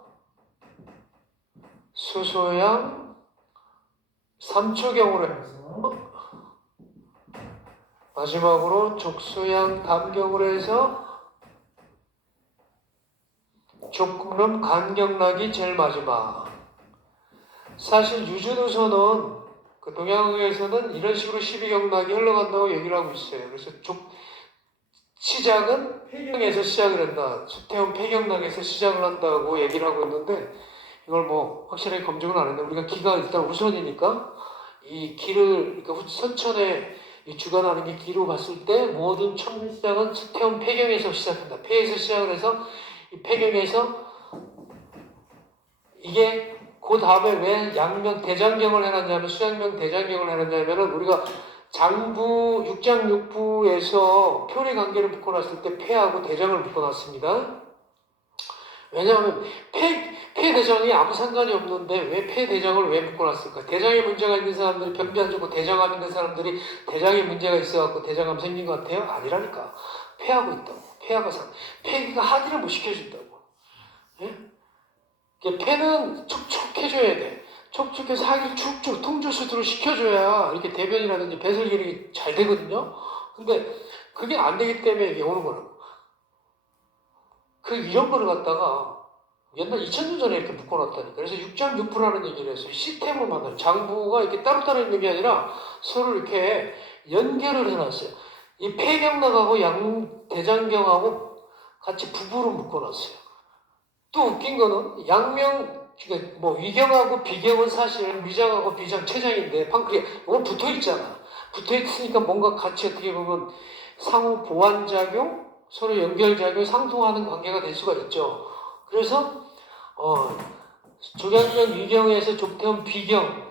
수소양 삼초경으로 해서 마지막으로 족수양 담경으로 해서 족구름 간경락이 제일 마지막. 사실 유주도서는 그 동양에서는 이런 식으로 12경락이 흘러간다고 얘기를 하고 있어요. 그래서 시작은 폐경에서 시작을 한다. 수태원 폐경락에서 시작을 한다고 얘기를 하고 있는데 이걸 뭐 확실하게 검증은 안 했는데 우리가 기가 일단 우선이니까 이 기를 그러니까 선천에 이 주관하는 게 기로 봤을 때 모든 천의 시작은 수태원 폐경에서 시작한다. 폐에서 시작을 해서 이 폐경에서 이게 그 다음에 왜 양명 대장경을 해놨냐면 수양명 대장경을 해놨냐면은 우리가 장부 육장육부에서 표리 관계를 묶어놨을 때 폐하고 대장을 묶어놨습니다. 왜냐하면 폐대장이 아무 상관이 없는데 왜 폐대장을 왜 묶어놨을까? 대장에 문제가 있는 사람들이 변비 안 좋고 대장암 있는 사람들이 대장에 문제가 있어갖고 대장암 생긴 것 같아요? 아니라니까. 폐하고 있다고. 폐기가 하기를 못 시켜준다고. 예? 폐는 촉촉해줘야 돼. 촉촉해서 하기를 쭉쭉 통조수두로 시켜줘야 이렇게 대변이라든지 배설 기능이 잘 되거든요. 근데 그게 안 되기 때문에 이게 오는 거라고. 이런 거를 갖다가 옛날 2000년 전에 이렇게 묶어놨다니까. 그래서 6.6%라는 얘기를 했어요. 시스템을 만들어. 장부가 이렇게 따로따로 있는 게 아니라 서로 이렇게 연결을 해놨어요. 이 폐경락하고 대장경하고 같이 부부로 묶어놨어요. 또 웃긴 거는 뭐 위경하고 비경은 사실 위장하고 비장 췌장인데 판크리아 이건 붙어 있잖아. 붙어 있으니까 뭔가 같이 어떻게 보면 상호 보완 작용, 서로 연결 작용, 상통하는 관계가 될 수가 있죠. 그래서 조량경 위경에서 족태원 비경,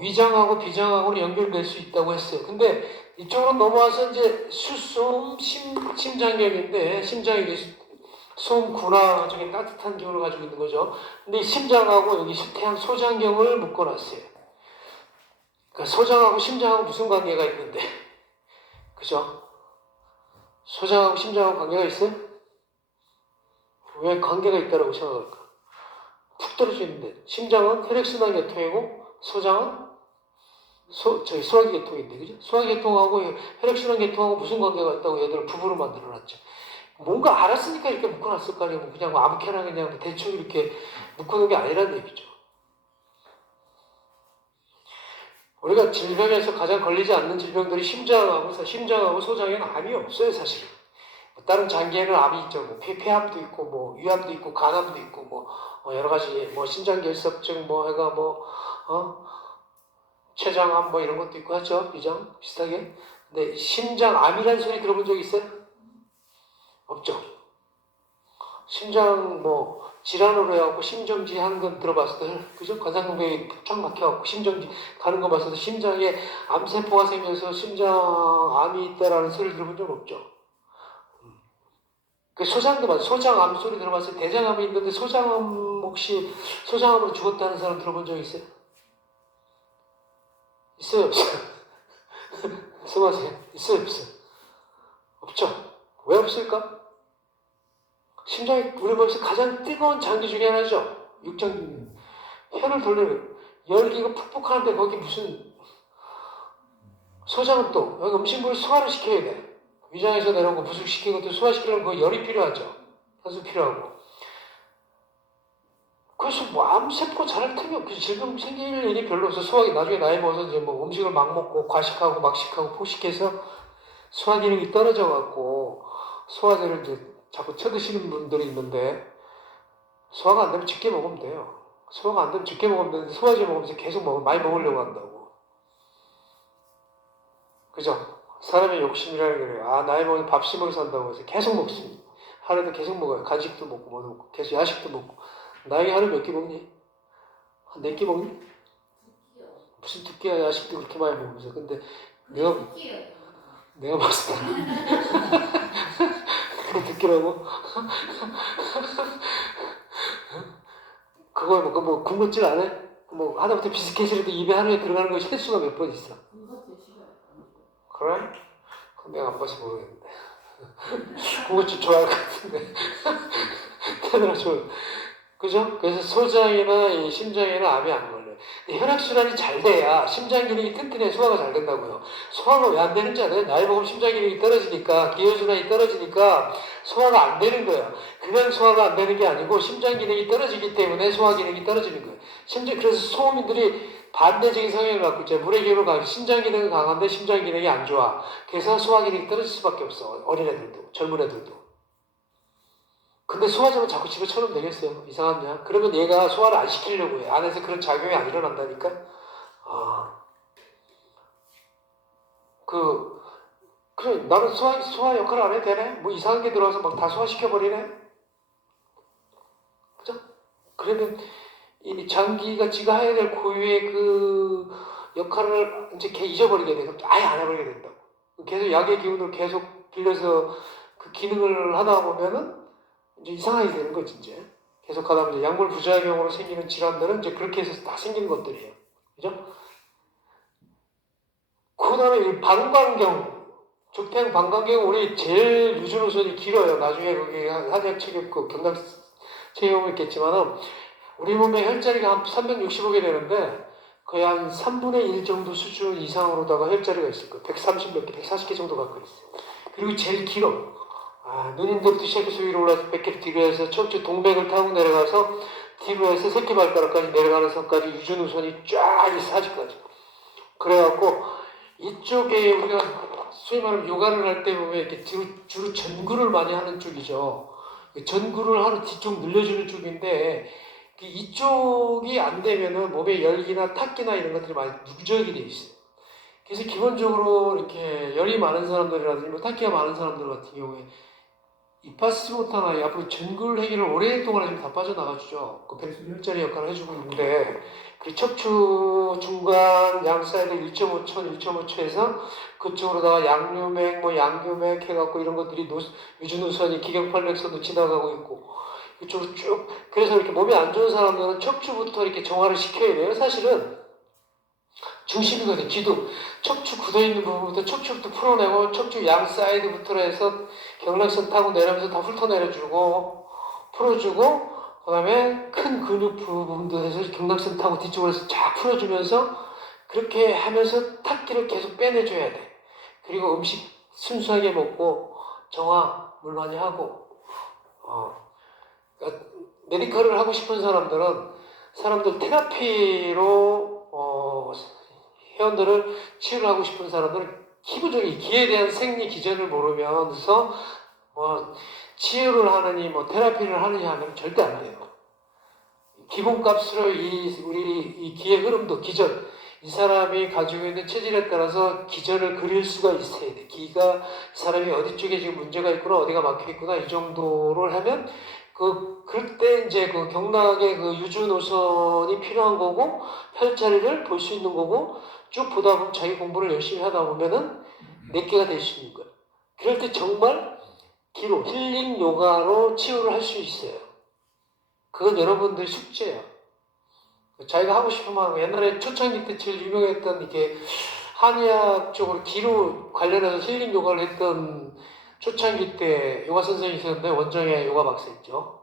위장하고 비장하고는 연결될 수 있다고 했어요. 근데 이쪽으로 넘어와서 이제 수소음 심장경인데 심장이 소음 군화 중에 따뜻한 기운을 가지고 있는 거죠. 근데 이 심장하고 여기 태양 소장경을 묶어놨어요. 그러니까 소장하고 심장하고 무슨 관계가 있는데, 그죠? 소장하고 심장하고 관계가 있어요? 왜 관계가 있다고 생각할까? 푹 떨어져 있는데 심장은 혈액순환 계통이고 소장은 소화기 계통인데, 그죠? 소화기 계통하고 혈액순환 계통하고 무슨 관계가 있다고 얘들을 부부로 만들어놨죠. 뭔가 알았으니까 이렇게 묶어놨을 거 아니에요. 그냥 뭐 아무렇게나 그냥 대충 이렇게 묶어놓은 게 아니란 얘기죠. 우리가 질병에서 가장 걸리지 않는 질병들이 심장하고 소장에는 암이 없어요, 사실은. 다른 장기에는 암이 있죠. 뭐 폐암도 있고, 뭐 위암도 있고, 간암도 있고, 뭐 여러 가지 뭐 신장결석증, 뭐 해가 뭐 췌장암 뭐 이런 것도 있고 하죠, 비장 비슷하게. 근데 심장암이라는 소리 들어본 적 있어요? 없죠. 심장 뭐 질환으로 해갖고 심정지 하는 건 들어봤어요. 그죠? 관상동맥이 쫙 막혀갖고 심정지 가는 거 봤어도 심장에 암세포가 생겨서 심장암이 있다라는 소리를 들어본 적 없죠. 그 소장도 맞아. 소장암 소리 들어봤어요. 대장암이 있는데 소장암 혹시 소장암으로 죽었다는 사람 들어본 적 있어요? 있어요, 없어요? 수고하세요. 있어요, 없어요? 없죠. 왜 없을까? 심장이 우리 몸에서 가장 뜨거운 장기 중에 하나죠. 육장 혈을 돌리는 열기가 푹푹 하는데 거기 무슨 소장은 또 여기 음식물을 소화를 시켜야 돼. 위장에서 내려온 거 부식시키고 또 소화시키려면 그 열이 필요하죠. 산소 필요하고. 그래서 뭐 암세포 자랄 틈이 없고 질병 생길 일이 별로 없어. 소화기 나중에 나이 먹어서 이제 뭐 음식을 막 먹고 과식하고 막식하고 폭식해서 소화 기능이 떨어져 갖고 소화제를 이제 자꾸 쳐드시는 분들이 있는데 소화가 안 되면 적게 먹으면 돼요. 소화가 안 되면 적게 먹으면 되는데 소화제 먹으면서 계속 많이 먹으려고 한다고. 그죠? 사람의 욕심이라는 게 그래요. 아, 나이 먹으면 밥심으로 산다고 해서 계속 먹습니다. 하루에도 계속 먹어요. 간식도 먹고 뭐도 먹고 계속 야식도 먹고. 나이 하루에 몇 끼 먹니? 한 4끼 먹니? 무슨 2끼야 야식도 그렇게 많이 먹으면서. 근데 내가 봤을 때 그거 2끼라고? 그거 뭐 군것질 안 해? 뭐 하다못해 비스켓이라도 입에 하루에 들어가는 거 횟수가 몇 번 있어? 그래? 그건 내가 안 봐서 모르겠는데. 군것질 좋아할 것 같은데. 태어나 좋아. 그죠? 그래서 소장이나 이 심장에는 암이 안 걸려요. 혈액순환이 잘 돼야 심장 기능이 튼튼해 소화가 잘 된다고요. 소화가 왜 안 되는지 알아요? 나이 먹으면 심장 기능이 떨어지니까, 기혈순환이 떨어지니까 소화가 안 되는 거예요. 그냥 소화가 안 되는 게 아니고 심장 기능이 떨어지기 때문에 소화 기능이 떨어지는 거예요. 그래서 소음인들이 반대적인 성향을 갖고 있잖아요. 물의 기운을 강해 심장 기능은 강한데 심장 기능이 안 좋아. 그래서 소화 기능이 떨어질 수밖에 없어. 어린애들도, 젊은 애들도. 근데 소화제만 자꾸 집어쳐놓으면 되겠어요. 이상하냐? 그러면 얘가 소화를 안 시키려고 해. 안에서 그런 작용이 안 일어난다니까? 아. 그래, 나는 소화 역할을 안 해도 되네? 뭐 이상한 게 들어와서 막 다 소화시켜버리네? 그죠? 그러면 이 장기가 지가 해야 될 고유의 그 역할을 이제 걔 잊어버리게 되고 아예 안 해버리게 된다고. 계속 약의 기운을 계속 빌려서 그 기능을 하다 보면은 이제 이상하게 되는 거지, 이제. 계속 하다 보면 약물 부작용으로 생기는 질환들은 이제 그렇게 해서 다 생기는 것들이에요. 그죠? 그 다음에 이 방광경, 족탱 방광경, 우리 제일 유준호선이 길어요. 나중에 거기 한약 체육, 그 경남 체험이 있겠지만은, 우리 몸에 혈자리가 한 360억이 되는데, 거의 한 3분의 1 정도 수준 이상으로다가 혈자리가 있을 거예요. 130 몇 개, 140개 정도 갖고 있어요. 그리고 제일 길어. 누님들부터 시작해서 위로 올라서 100개 뒤로 해서 척추 동맥을 타고 내려가서 뒤로 해서 새끼발가락까지 내려가는 선까지 유준우선이 쫙 있어, 아직까지. 그래갖고 이쪽에 우리가 소위 말하면 요가를 할 때 보면 이렇게 뒤로 주로 전구를 많이 하는 쪽이죠. 전구를 하는 뒤쪽 늘려주는 쪽인데 이쪽이 안 되면은 몸에 열기나 탁기나 이런 것들이 많이 누적이 돼 있어요. 그래서 기본적으로 이렇게 열이 많은 사람들이라든지 뭐 탁기가 많은 사람들 같은 경우에 이파스모타나 앞으로 전글 회기를 오랫동안 지금 다 빠져나가주죠. 그 혈자리 역할을 해주고 있는데 그 척추 중간 양 사이드 1.5초, 1.5초에서 그쪽으로다가 양류맥, 뭐 양교맥 해갖고 이런 것들이 유주노선이 기경팔맥선도 지나가고 있고 이쪽으로 쭉 그래서 이렇게 몸이 안 좋은 사람들은 척추부터 이렇게 정화를 시켜야 돼요. 사실은 중심이거든요. 기둥 척추 굳어있는 부분부터 척추부터 풀어내고 척추 양 사이드부터 해서 경락선 타고 내려오면서 다 훑어내려주고 풀어주고 그 다음에 큰 근육 부분도 해서 경락선 타고 뒤쪽으로 해서 쫙 풀어주면서 그렇게 하면서 탁기를 계속 빼내줘야 돼. 그리고 음식 순수하게 먹고 정화 물 많이 하고 그러니까 메디컬을 하고 싶은 사람들 테라피로 회원들을 치유를 하고 싶은 사람들은 기본적인 기에 대한 생리 기전을 모르면서 치유를 하느니 테라피를 하느니 하면 절대 안 돼요. 기본값으로 우리 이 기의 흐름도 기전, 이 사람이 가지고 있는 체질에 따라서 기전을 그릴 수가 있어야 돼. 기가 이 사람이 어디 쪽에 지금 문제가 있구나, 어디가 막혀 있구나 이 정도를 하면 그때 이제 그 경락의 그 유주 노선이 필요한 거고 혈자리를 볼 수 있는 거고 쭉 보다 보면 자기 공부를 열심히 하다 보면은 내게가 될 수 있는 거예요. 그럴 때 정말 기로 힐링 요가로 치유를 할 수 있어요. 그건 여러분들의 숙제예요. 자기가 하고 싶으면 하고 옛날에 초창기 때 제일 유명했던 이게 한의학 쪽으로 기로 관련해서 힐링 요가를 했던 초창기 때 요가 선생님이 있었는데 원정의 요가 박사 있죠.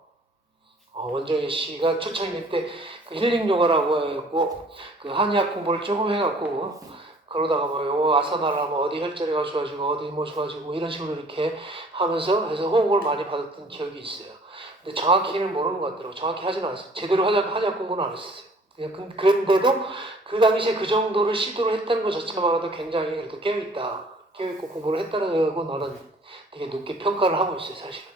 원정의 씨가 초창기 때 그 힐링 요가라고 해갖고 그 한의학 공부를 조금 해갖고 그러다가 요 아사나를 하면 어디 혈자리가 좋아지고 어디 뭐 좋아지고 이런 식으로 이렇게 하면서 해서 호응을 많이 받았던 기억이 있어요. 근데 정확히는 모르는 것 같더라고요. 정확히 하진 않았어요. 제대로 한의학 공부는 안 했어요. 그런데도 그 당시에 그 정도를 시도를 했다는 것 자체만으로도 굉장히 그래도 깨어있다. 깨어있고 공부를 했다는 거 나는 되게 높게 평가를 하고 있어요, 사실은.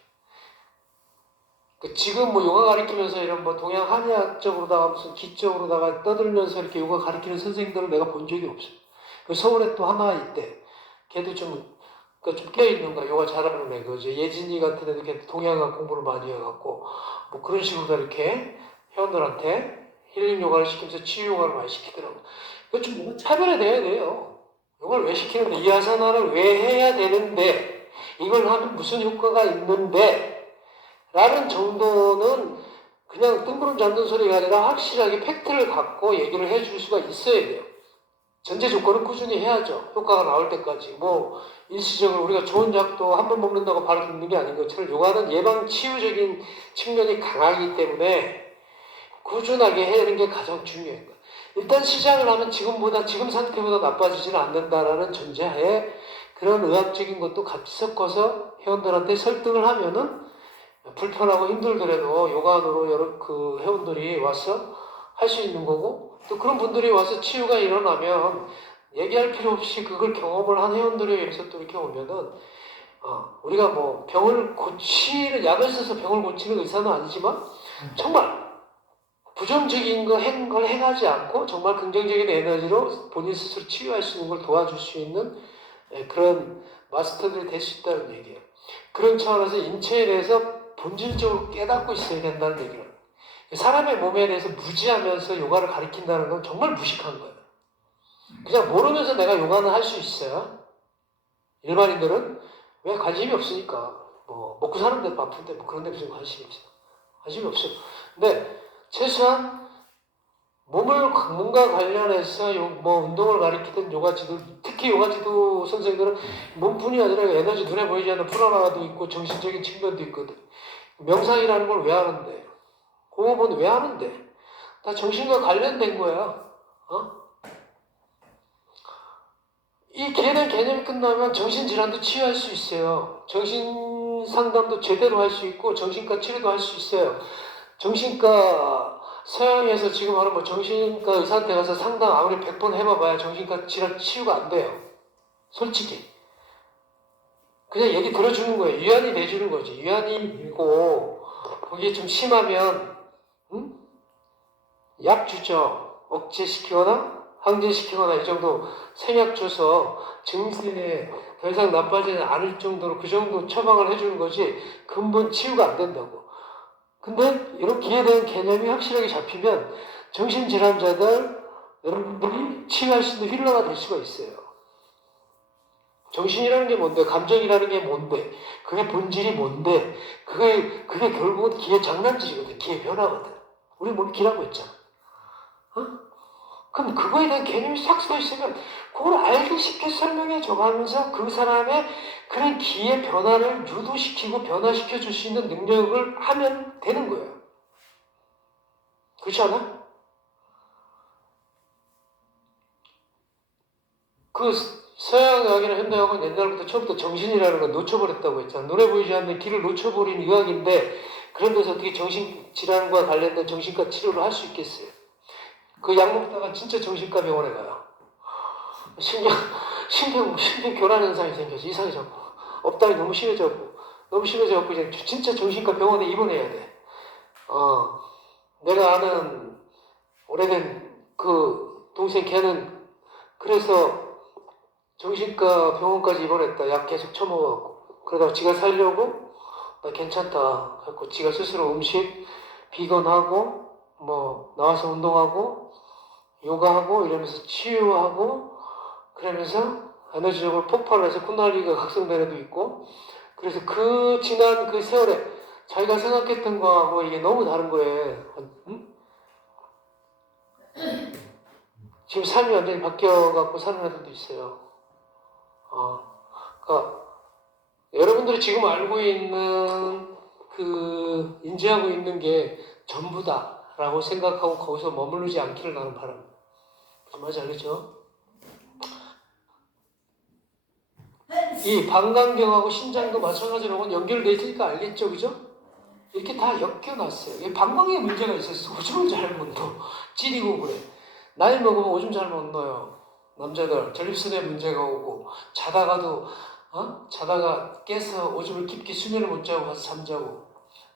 지금 요가 가르치면서 이런 동양 한의학적으로다가 무슨 기적으로다가 떠들면서 이렇게 요가 가르치는 선생님들을 내가 본 적이 없어요. 서울에 또 하나 있대. 걔도 좀 깨어있는 거야. 요가 잘하는 애. 예진이 같은 애도 걔 동양학 공부를 많이 해갖고, 그런 식으로 이렇게 회원들한테 힐링 요가를 시키면서 치유 요가를 많이 시키더라고. 좀 차별이 돼야 돼요. 요걸 왜 시키는데, 이 아사나를 왜 해야 되는데, 이걸 하면 무슨 효과가 있는데, 라는 정도는 그냥 뜬구름 잡는 소리가 아니라 확실하게 팩트를 갖고 얘기를 해줄 수가 있어야 돼요. 전제 조건은 꾸준히 해야죠. 효과가 나올 때까지. 일시적으로 우리가 좋은 약도 한 번 먹는다고 바로 죽는 게 아닌 것처럼 요가는 예방 치유적인 측면이 강하기 때문에 꾸준하게 해야 하는 게 가장 중요한 거예요. 일단 시작을 하면 지금 상태보다 나빠지지는 않는다라는 전제하에 그런 의학적인 것도 같이 섞어서 회원들한테 설득을 하면은 불편하고 힘들더라도 요가원으로 그 회원들이 와서 할 수 있는 거고 또 그런 분들이 와서 치유가 일어나면 얘기할 필요 없이 그걸 경험을 한 회원들에 의해서 또 이렇게 오면은 우리가 병을 고치는 약을 써서 병을 고치는 의사는 아니지만 정말 부정적인 걸 행하지 않고 정말 긍정적인 에너지로 본인 스스로 치유할 수 있는 걸 도와줄 수 있는 그런 마스터들이 될 수 있다는 얘기예요. 그런 차원에서 인체에 대해서 본질적으로 깨닫고 있어야 된다는 얘기예요. 사람의 몸에 대해서 무지하면서 요가를 가르친다는 건 정말 무식한 거예요. 그냥 모르면서 내가 요가는 할 수 있어요. 일반인들은 왜 관심이 없으니까 먹고 사는데 바쁜데 그런 데 무슨 관심이 있어요. 관심이 없어요. 근데 최소한 몸과 관련해서 운동을 가리키든 요가지도 특히 요가지도 선생들은 몸뿐이 아니라 에너지 눈에 보이지 않는 프라나도 있고 정신적인 측면도 있거든. 명상이라는 걸 왜 하는데? 호흡은 왜 하는데? 다 정신과 관련된 거야. 이 개념이 끝나면 정신질환도 치유할 수 있어요. 정신 상담도 제대로 할 수 있고 정신과 치료도 할 수 있어요. 정신과 서양에서 지금 하는 정신과 의사한테 가서 상담 아무리 100번 해봐봐야 정신과 질환 치유가 안 돼요. 솔직히. 그냥 얘기 들어주는 거예요. 위안이 돼주는 거지. 위안이 있고 그게 좀 심하면 약 주죠. 억제시키거나 항진시키거나 이 정도 생약 줘서 증세에 더 이상 나빠지지 않을 정도로 그 정도 처방을 해주는 거지 근본 치유가 안 된다고. 근데 이런 기에 대한 개념이 확실하게 잡히면 정신질환자들 여러분들이 치유할 수 있는 힐러가 될 수가 있어요. 정신이라는 게 뭔데? 감정이라는 게 뭔데? 그게 본질이 뭔데? 그게 결국은 기의 장난질이거든. 기의 변화거든. 우리 몸이 기라고 했잖아. 어? 그럼 그거에 대한 개념이 싹 서 있으면 그걸 알기 쉽게 설명해 줘가면서 그 사람의 그런 기의 변화를 유도시키고 변화시켜 줄 수 있는 능력을 하면 되는 거예요. 그렇지 않아? 그 서양의학이나 현대의학은 옛날부터 처음부터 정신이라는 걸 놓쳐버렸다고 했잖아. 눈에 보이지 않는 길을 놓쳐버린 의학인데 그런 데서 어떻게 정신질환과 관련된 정신과 치료를 할 수 있겠어요? 그 약 먹다가 진짜 정신과 병원에 가요. 신경 교란 현상이 생겨서 이상해졌고 업다이 너무 심해져갖고 이제 진짜 정신과 병원에 입원해야 돼. 내가 아는 오래된 그 동생 걔는 그래서 정신과 병원까지 입원했다. 약 계속 처먹어갖고 그러다가 지가 살려고 나 괜찮다. 그래갖고 지가 스스로 음식 비건하고 뭐 나와서 운동하고 요가하고 이러면서 치유하고 그러면서 에너지적으로 폭발을 해서 쿤달리가 각성된 애도 있고 그래서 그 지난 그 세월에 자기가 생각했던 거하고 이게 너무 다른 거예요. 응? 지금 삶이 완전히 바뀌어갖고 사는 애들도 있어요. 그러니까 여러분들이 지금 알고 있는 그 인지하고 있는 게 전부다라고 생각하고 거기서 머무르지 않기를 나는 바랍니다. 무슨 말인지 알겠죠? 이 방광경하고 신장도 마찬가지로 연결되어 있으니까 알겠죠, 그죠? 이렇게 다 엮여놨어요. 이 방광에 문제가 있어서 오줌을 잘 못 넣어. 찌리고 그래. 나이 먹으면 오줌 잘 못 넣어요. 남자들 전립선에 문제가 오고 자다가 깨서 오줌을 깊게 수면을 못 자고 가서 잠자고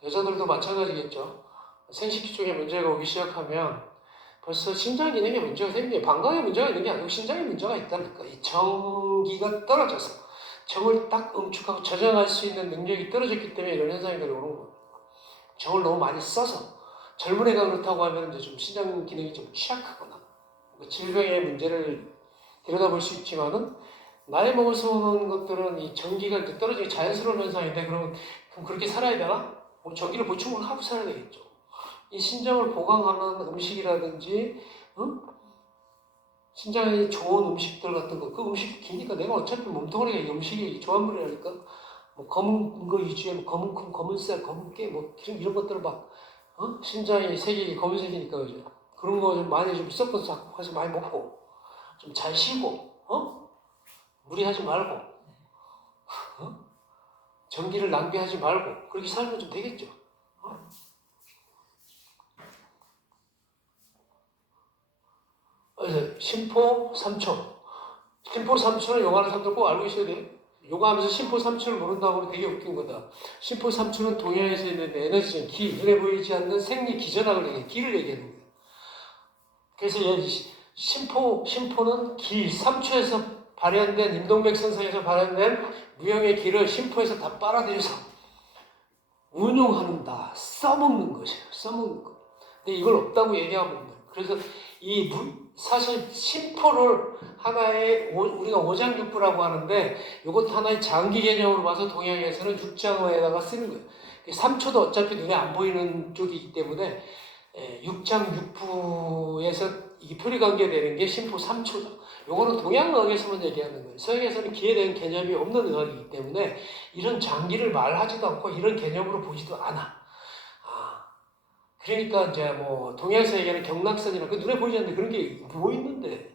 여자들도 마찬가지겠죠. 생식기 쪽에 문제가 오기 시작하면 벌써 신장 기능에 문제가 생겨요. 방광에 문제가 있는 게 아니고 신장에 문제가 있다니까. 이 정기가 떨어져서 정을 딱 응축하고 저장할 수 있는 능력이 떨어졌기 때문에 이런 현상이 오는 거예요. 정을 너무 많이 써서 젊은 애가 그렇다고 하면 이제 좀 신장 기능이 좀 취약하거나 질병의 문제를 들여다볼 수 있지만은 나이 먹어서 오는 것들은 이 전기가 이제 떨어지기 자연스러운 현상인데 그럼 그렇게 살아야 되나? 뭐 전기를 보충을 하고 살아야 되겠죠. 이 신장을 보강하는 음식이라든지 신장에 좋은 음식들 같은 거, 그 음식이 기니까 내가 어차피 몸뚱아리가 이 음식이 조합물이라니까 뭐 검은 거 위주에 뭐 검은 콩, 검은 쌀, 검은 깨, 뭐 이런 것들을 막 신장이 색이 검은색이니까 그죠? 그런 거 좀 많이 좀 섞어서 해서 많이 먹고 좀 잘 쉬고 무리하지 말고 전기를 낭비하지 말고 그렇게 살면 좀 되겠죠. 그래서 심포 3초. 심포 3초는 요가하는 사람들 꼭 알고 있어야 돼요. 요가하면서 심포 3초를 모른다고 하면 되게 웃긴 거다. 심포 3초는 동양에서 있는 에너지적 기, 눈에 보이지 않는 생리 기전학을 얘기해, 기를 얘기하는 거예요. 그래서 심포는 기, 3초에서 발현된, 임동맥선상에서 발현된 무형의 기를 심포에서 다 빨아들여서 운용한다, 써먹는 것이에요. 써먹는 거. 근데 이걸 없다고 얘기하면 안 돼요. 그래서 사실 심포를 하나의 우리가 오장육부라고 하는데 이것 하나의 장기 개념으로 봐서 동양에서는 육장에다가 쓰는 거예요. 3초도 어차피 눈에 안 보이는 쪽이기 때문에 육장육부에서 이게 표리관계되는 게 심포 3초다. 요거는 동양의학에서만 얘기하는 거예요. 서양에서는 기에 대한 개념이 없는 의학이기 때문에 이런 장기를 말하지도 않고 이런 개념으로 보지도 않아. 그러니까 이제 뭐 동양에서 얘기하는 경락선이나 그 눈에 보이지 않는데 그런 게 뭐 있는데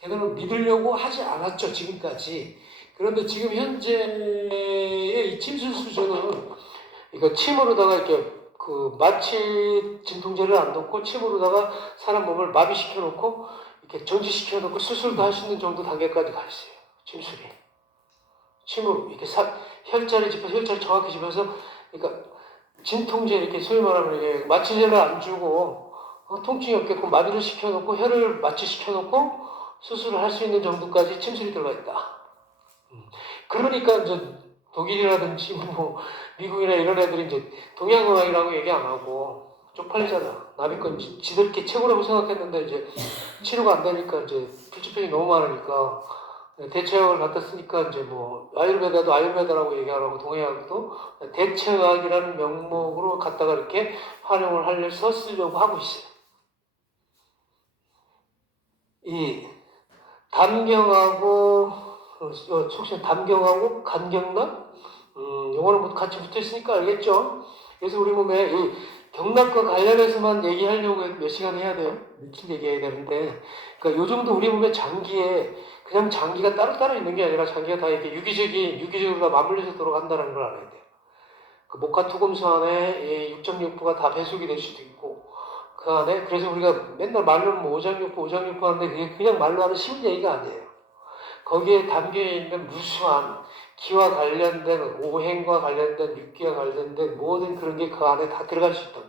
걔들은 믿으려고 하지 않았죠 지금까지. 그런데 지금 현재의 이 침술 수준은 이거 침으로다가 이렇게 그 마취 진통제를 안 넣고 침으로다가 사람 몸을 마비시켜 놓고 이렇게 정지시켜 놓고 수술도 할 수 있는 정도 단계까지 가 있어요. 침술이 침으로 이렇게 혈자리 정확히 집어서 그러니까 진통제 이렇게 소위 말하면 이게 마취제를 안 주고 통증이 없게끔 마비를 시켜놓고 혈을 마취시켜놓고 수술을 할 수 있는 정도까지 침술이 들어가 있다. 그러니까 이제 독일이라든지 뭐 미국이나 이런 애들이 이제 동양의학이라고 얘기 안 하고 쪽팔리잖아. 남의 지들끼리 최고라고 생각했는데 이제 치료가 안 되니까 이제 필수병이 너무 많으니까 대체약을 갖다 쓰니까 이제 뭐 아유르베다도 아유르베다라고 얘기하라고 동의학도 대체의학이라는 명목으로 갖다가 이렇게 활용을 하려서 쓰려고 하고 있어요. 이 담경하고 속신 담경하고 간경락 요거는 뭐 같이 붙어 있으니까 알겠죠? 그래서 우리 몸에 이 경락과 관련해서만 얘기하려고 해도 몇 시간 해야 돼요? 며칠 얘기해야 되는데 그러니까 요 정도 우리 몸의 장기에 그냥 장기가 따로따로 있는 게 아니라 장기가 다 이렇게 유기적으로 다 맞물려서 돌아간다는 걸 알아야 돼요. 그 목화 토금수 안에 육정육부가 다 배속이 될 수도 있고 그 안에 그래서 우리가 맨날 말로는 뭐 오장육부 하는데 그게 그냥 말로 하는 쉬운 얘기가 아니에요. 거기에 담겨 있는 무수한 기와 관련된 오행과 관련된 육기와 관련된 모든 그런 게 그 안에 다 들어갈 수 있다고.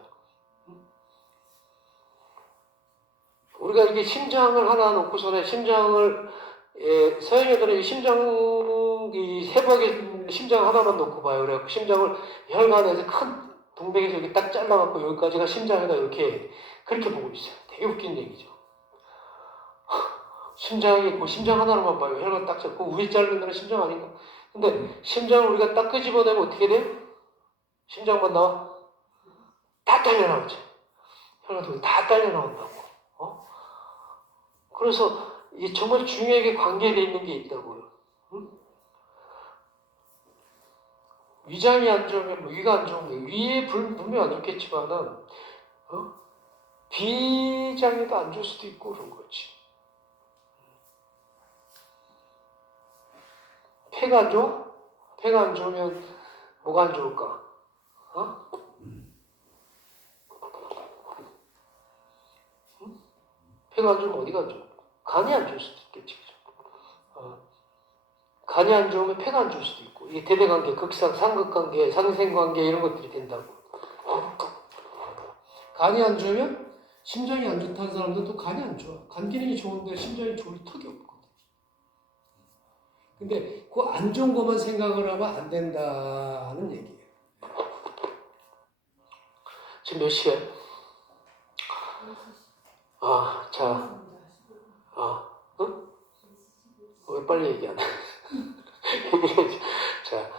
우리가 이게 심장을 하나 놓고서는 심장을 서양 애들은 이 해부학의 심장 하나만 놓고 봐요. 그래 심장을 혈관에서 큰 동맥에서 여기 딱 잘라갖고 여기까지가 심장이다 이렇게 그렇게 보고 있어요. 되게 웃긴 얘기죠. 심장이 그 심장 하나로만 봐요. 혈관 딱 잡고 위에 자르는 데는 심장 아닌가? 근데 심장을 우리가 딱 끄집어내면 어떻게 돼요? 심장만 나와? 다 딸려 나오죠. 혈관이 다 딸려 나온다고. 그래서 이게 정말 중요하게 관계되어 있는 게 있다고요. 응? 위장이 안 좋으면 뭐 위가 안 좋으면 위에 분명 안 좋겠지만은 비장에도 안 좋을 수도 있고 그런 거지. 폐가 안 좋아? 폐가 안 좋으면 뭐가 안 좋을까? 폐가 안 좋으면 어디가 안 좋아? 간이 안 좋을 수도 있겠지. 간이 안 좋으면 폐가 안 좋을 수도 있고 이게 대대관계, 극상, 상극관계, 상생관계 이런 것들이 된다고. 간이 안 좋으면 심장이 안 좋다는 사람들도 간이 안 좋아. 간 기능이 좋은데 심장이 좋을 턱이 없거든. 근데 그 안 좋은 것만 생각을 하면 안 된다는 얘기예요. 지금 몇 시야? 응? 왜 빨리 얘기 안 해? 얘기해야지. 자,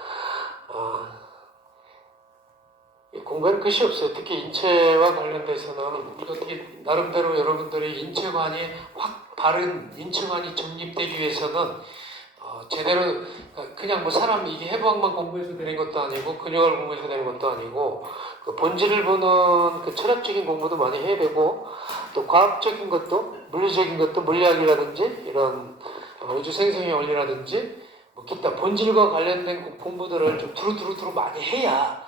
공부에는 끝이 없어요. 특히 인체와 관련돼서는 어떻게 나름대로 여러분들이 인체관이 확 바른 인체관이 정립되기 위해서는 제대로 그냥 뭐 사람 이게 해부학만 공부해서 되는 것도 아니고 근육을 공부해서 되는 것도 아니고 그 본질을 보는 그 철학적인 공부도 많이 해야 되고 또 과학적인 것도 물리적인 것도 물리학이라든지 이런 우주 생성의 원리라든지 뭐 기타 본질과 관련된 공부들을 좀 두루두루 많이 해야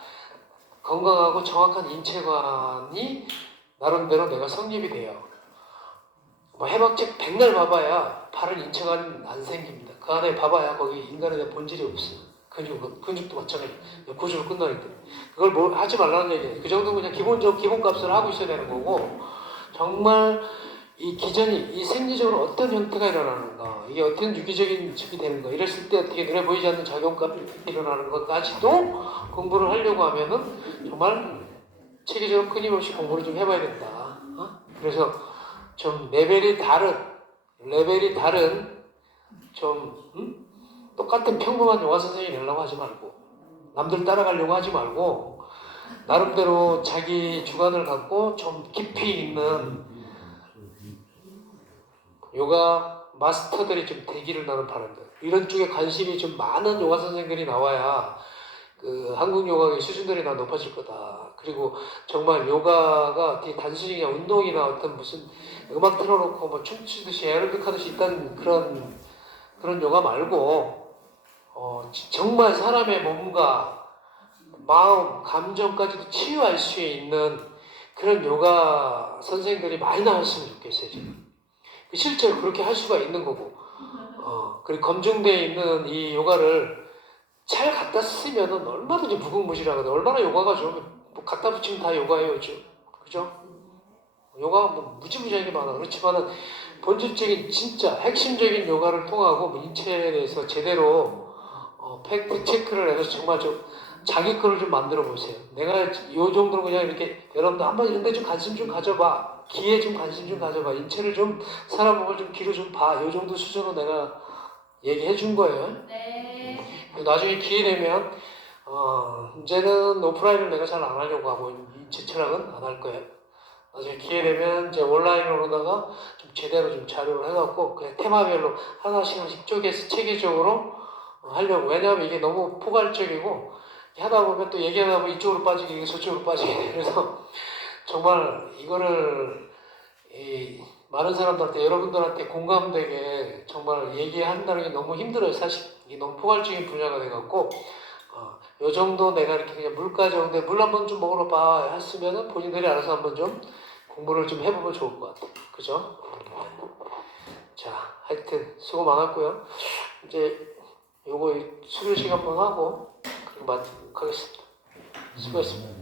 건강하고 정확한 인체관이 나름대로 내가 성립이 돼요. 뭐 해박책 백날 봐봐야 바른 인체관 안 생깁니다. 그 안에 봐봐야 거기 인간에 대한 본질이 없어요. 근육도 마찬가지. 구조로 끝나는데 그걸 뭐 하지 말라는 얘기예요. 그 정도면 그냥 기본값을 하고 있어야 되는 거고 정말 이 기전이 이 생리적으로 어떤 형태가 일어나는가 이게 어떤 유기적인 집이 되는가 이랬을 때 어떻게 눈에 보이지 않는 작용값이 일어나는 것까지도 공부를 하려고 하면은 정말 체계적으로 끊임없이 공부를 좀 해봐야 된다. 그래서 좀 레벨이 다른 좀 똑같은 평범한 요가 선생님이 되려고 하지 말고 남들 따라가려고 하지 말고 나름대로 자기 주관을 갖고 좀 깊이 있는 요가 마스터들이 좀 되기를 나는 바란다. 이런 쪽에 관심이 좀 많은 요가 선생들이 나와야 그 한국 요가의 수준들이 다 높아질 거다. 그리고 정말 요가가 단순히 그냥 운동이나 어떤 무슨 음악 틀어놓고 뭐 춤추듯이 에어로빅하듯이 있다는 그런 요가 말고 정말 사람의 몸과 마음, 감정까지도 치유할 수 있는 그런 요가 선생들이 많이 나왔으면 좋겠어요. 지금. 실제로 그렇게 할 수가 있는 거고 그리고 검증되어 있는 이 요가를 잘 갖다 쓰면은 얼마든지 무궁무진하거든. 얼마나 요가가 좋으면 뭐 갖다 붙이면 다 요가예요, 요즘. 그죠? 요가가 뭐 무지무지하게 많아. 그렇지만은 본질적인 진짜 핵심적인 요가를 통하고 뭐 인체에 대해서 제대로 팩트 체크를 해서 정말 좀 자기 거를 좀 만들어 보세요. 내가 요 정도로 그냥 이렇게 여러분도 한번 이런 데 좀 관심 좀 가져봐. 기에 좀 관심 좀 가져봐. 인체를 좀 사람 몸을 좀 귀로 좀 봐. 요 정도 수준으로 내가 얘기해 준 거예요. 네. 나중에 기회 되면 이제는 오프라인을 내가 잘 안 하려고 하고 인체 철학은 안 할 거예요. 나중에 기회 되면 이제 온라인으로다가 좀 제대로 좀 자료를 해갖고 그냥 테마별로 하나씩 쪼개서 체계적으로 하려고. 왜냐하면 이게 너무 포괄적이고 하다 보면 또 얘기하다 보면 이쪽으로 빠지게 되고 저쪽으로 빠지게 돼. 그래서 정말 이거를 많은 사람들한테 여러분들한테 공감되게 정말 얘기한다는 게 너무 힘들어요. 사실 이게 너무 포괄적인 분야가 돼갖고 요 정도 내가 이렇게 그냥 물까지 오는데 물 한번 좀 먹으러 봐 했으면은 본인들이 알아서 한번 좀 공부를 좀 해보면 좋을 것 같아요. 그죠? 자, 하여튼 수고 많았고요. 이제 요거 수료식 한번 하고 그리고 마치도록 하겠습니다. 수고했습니다.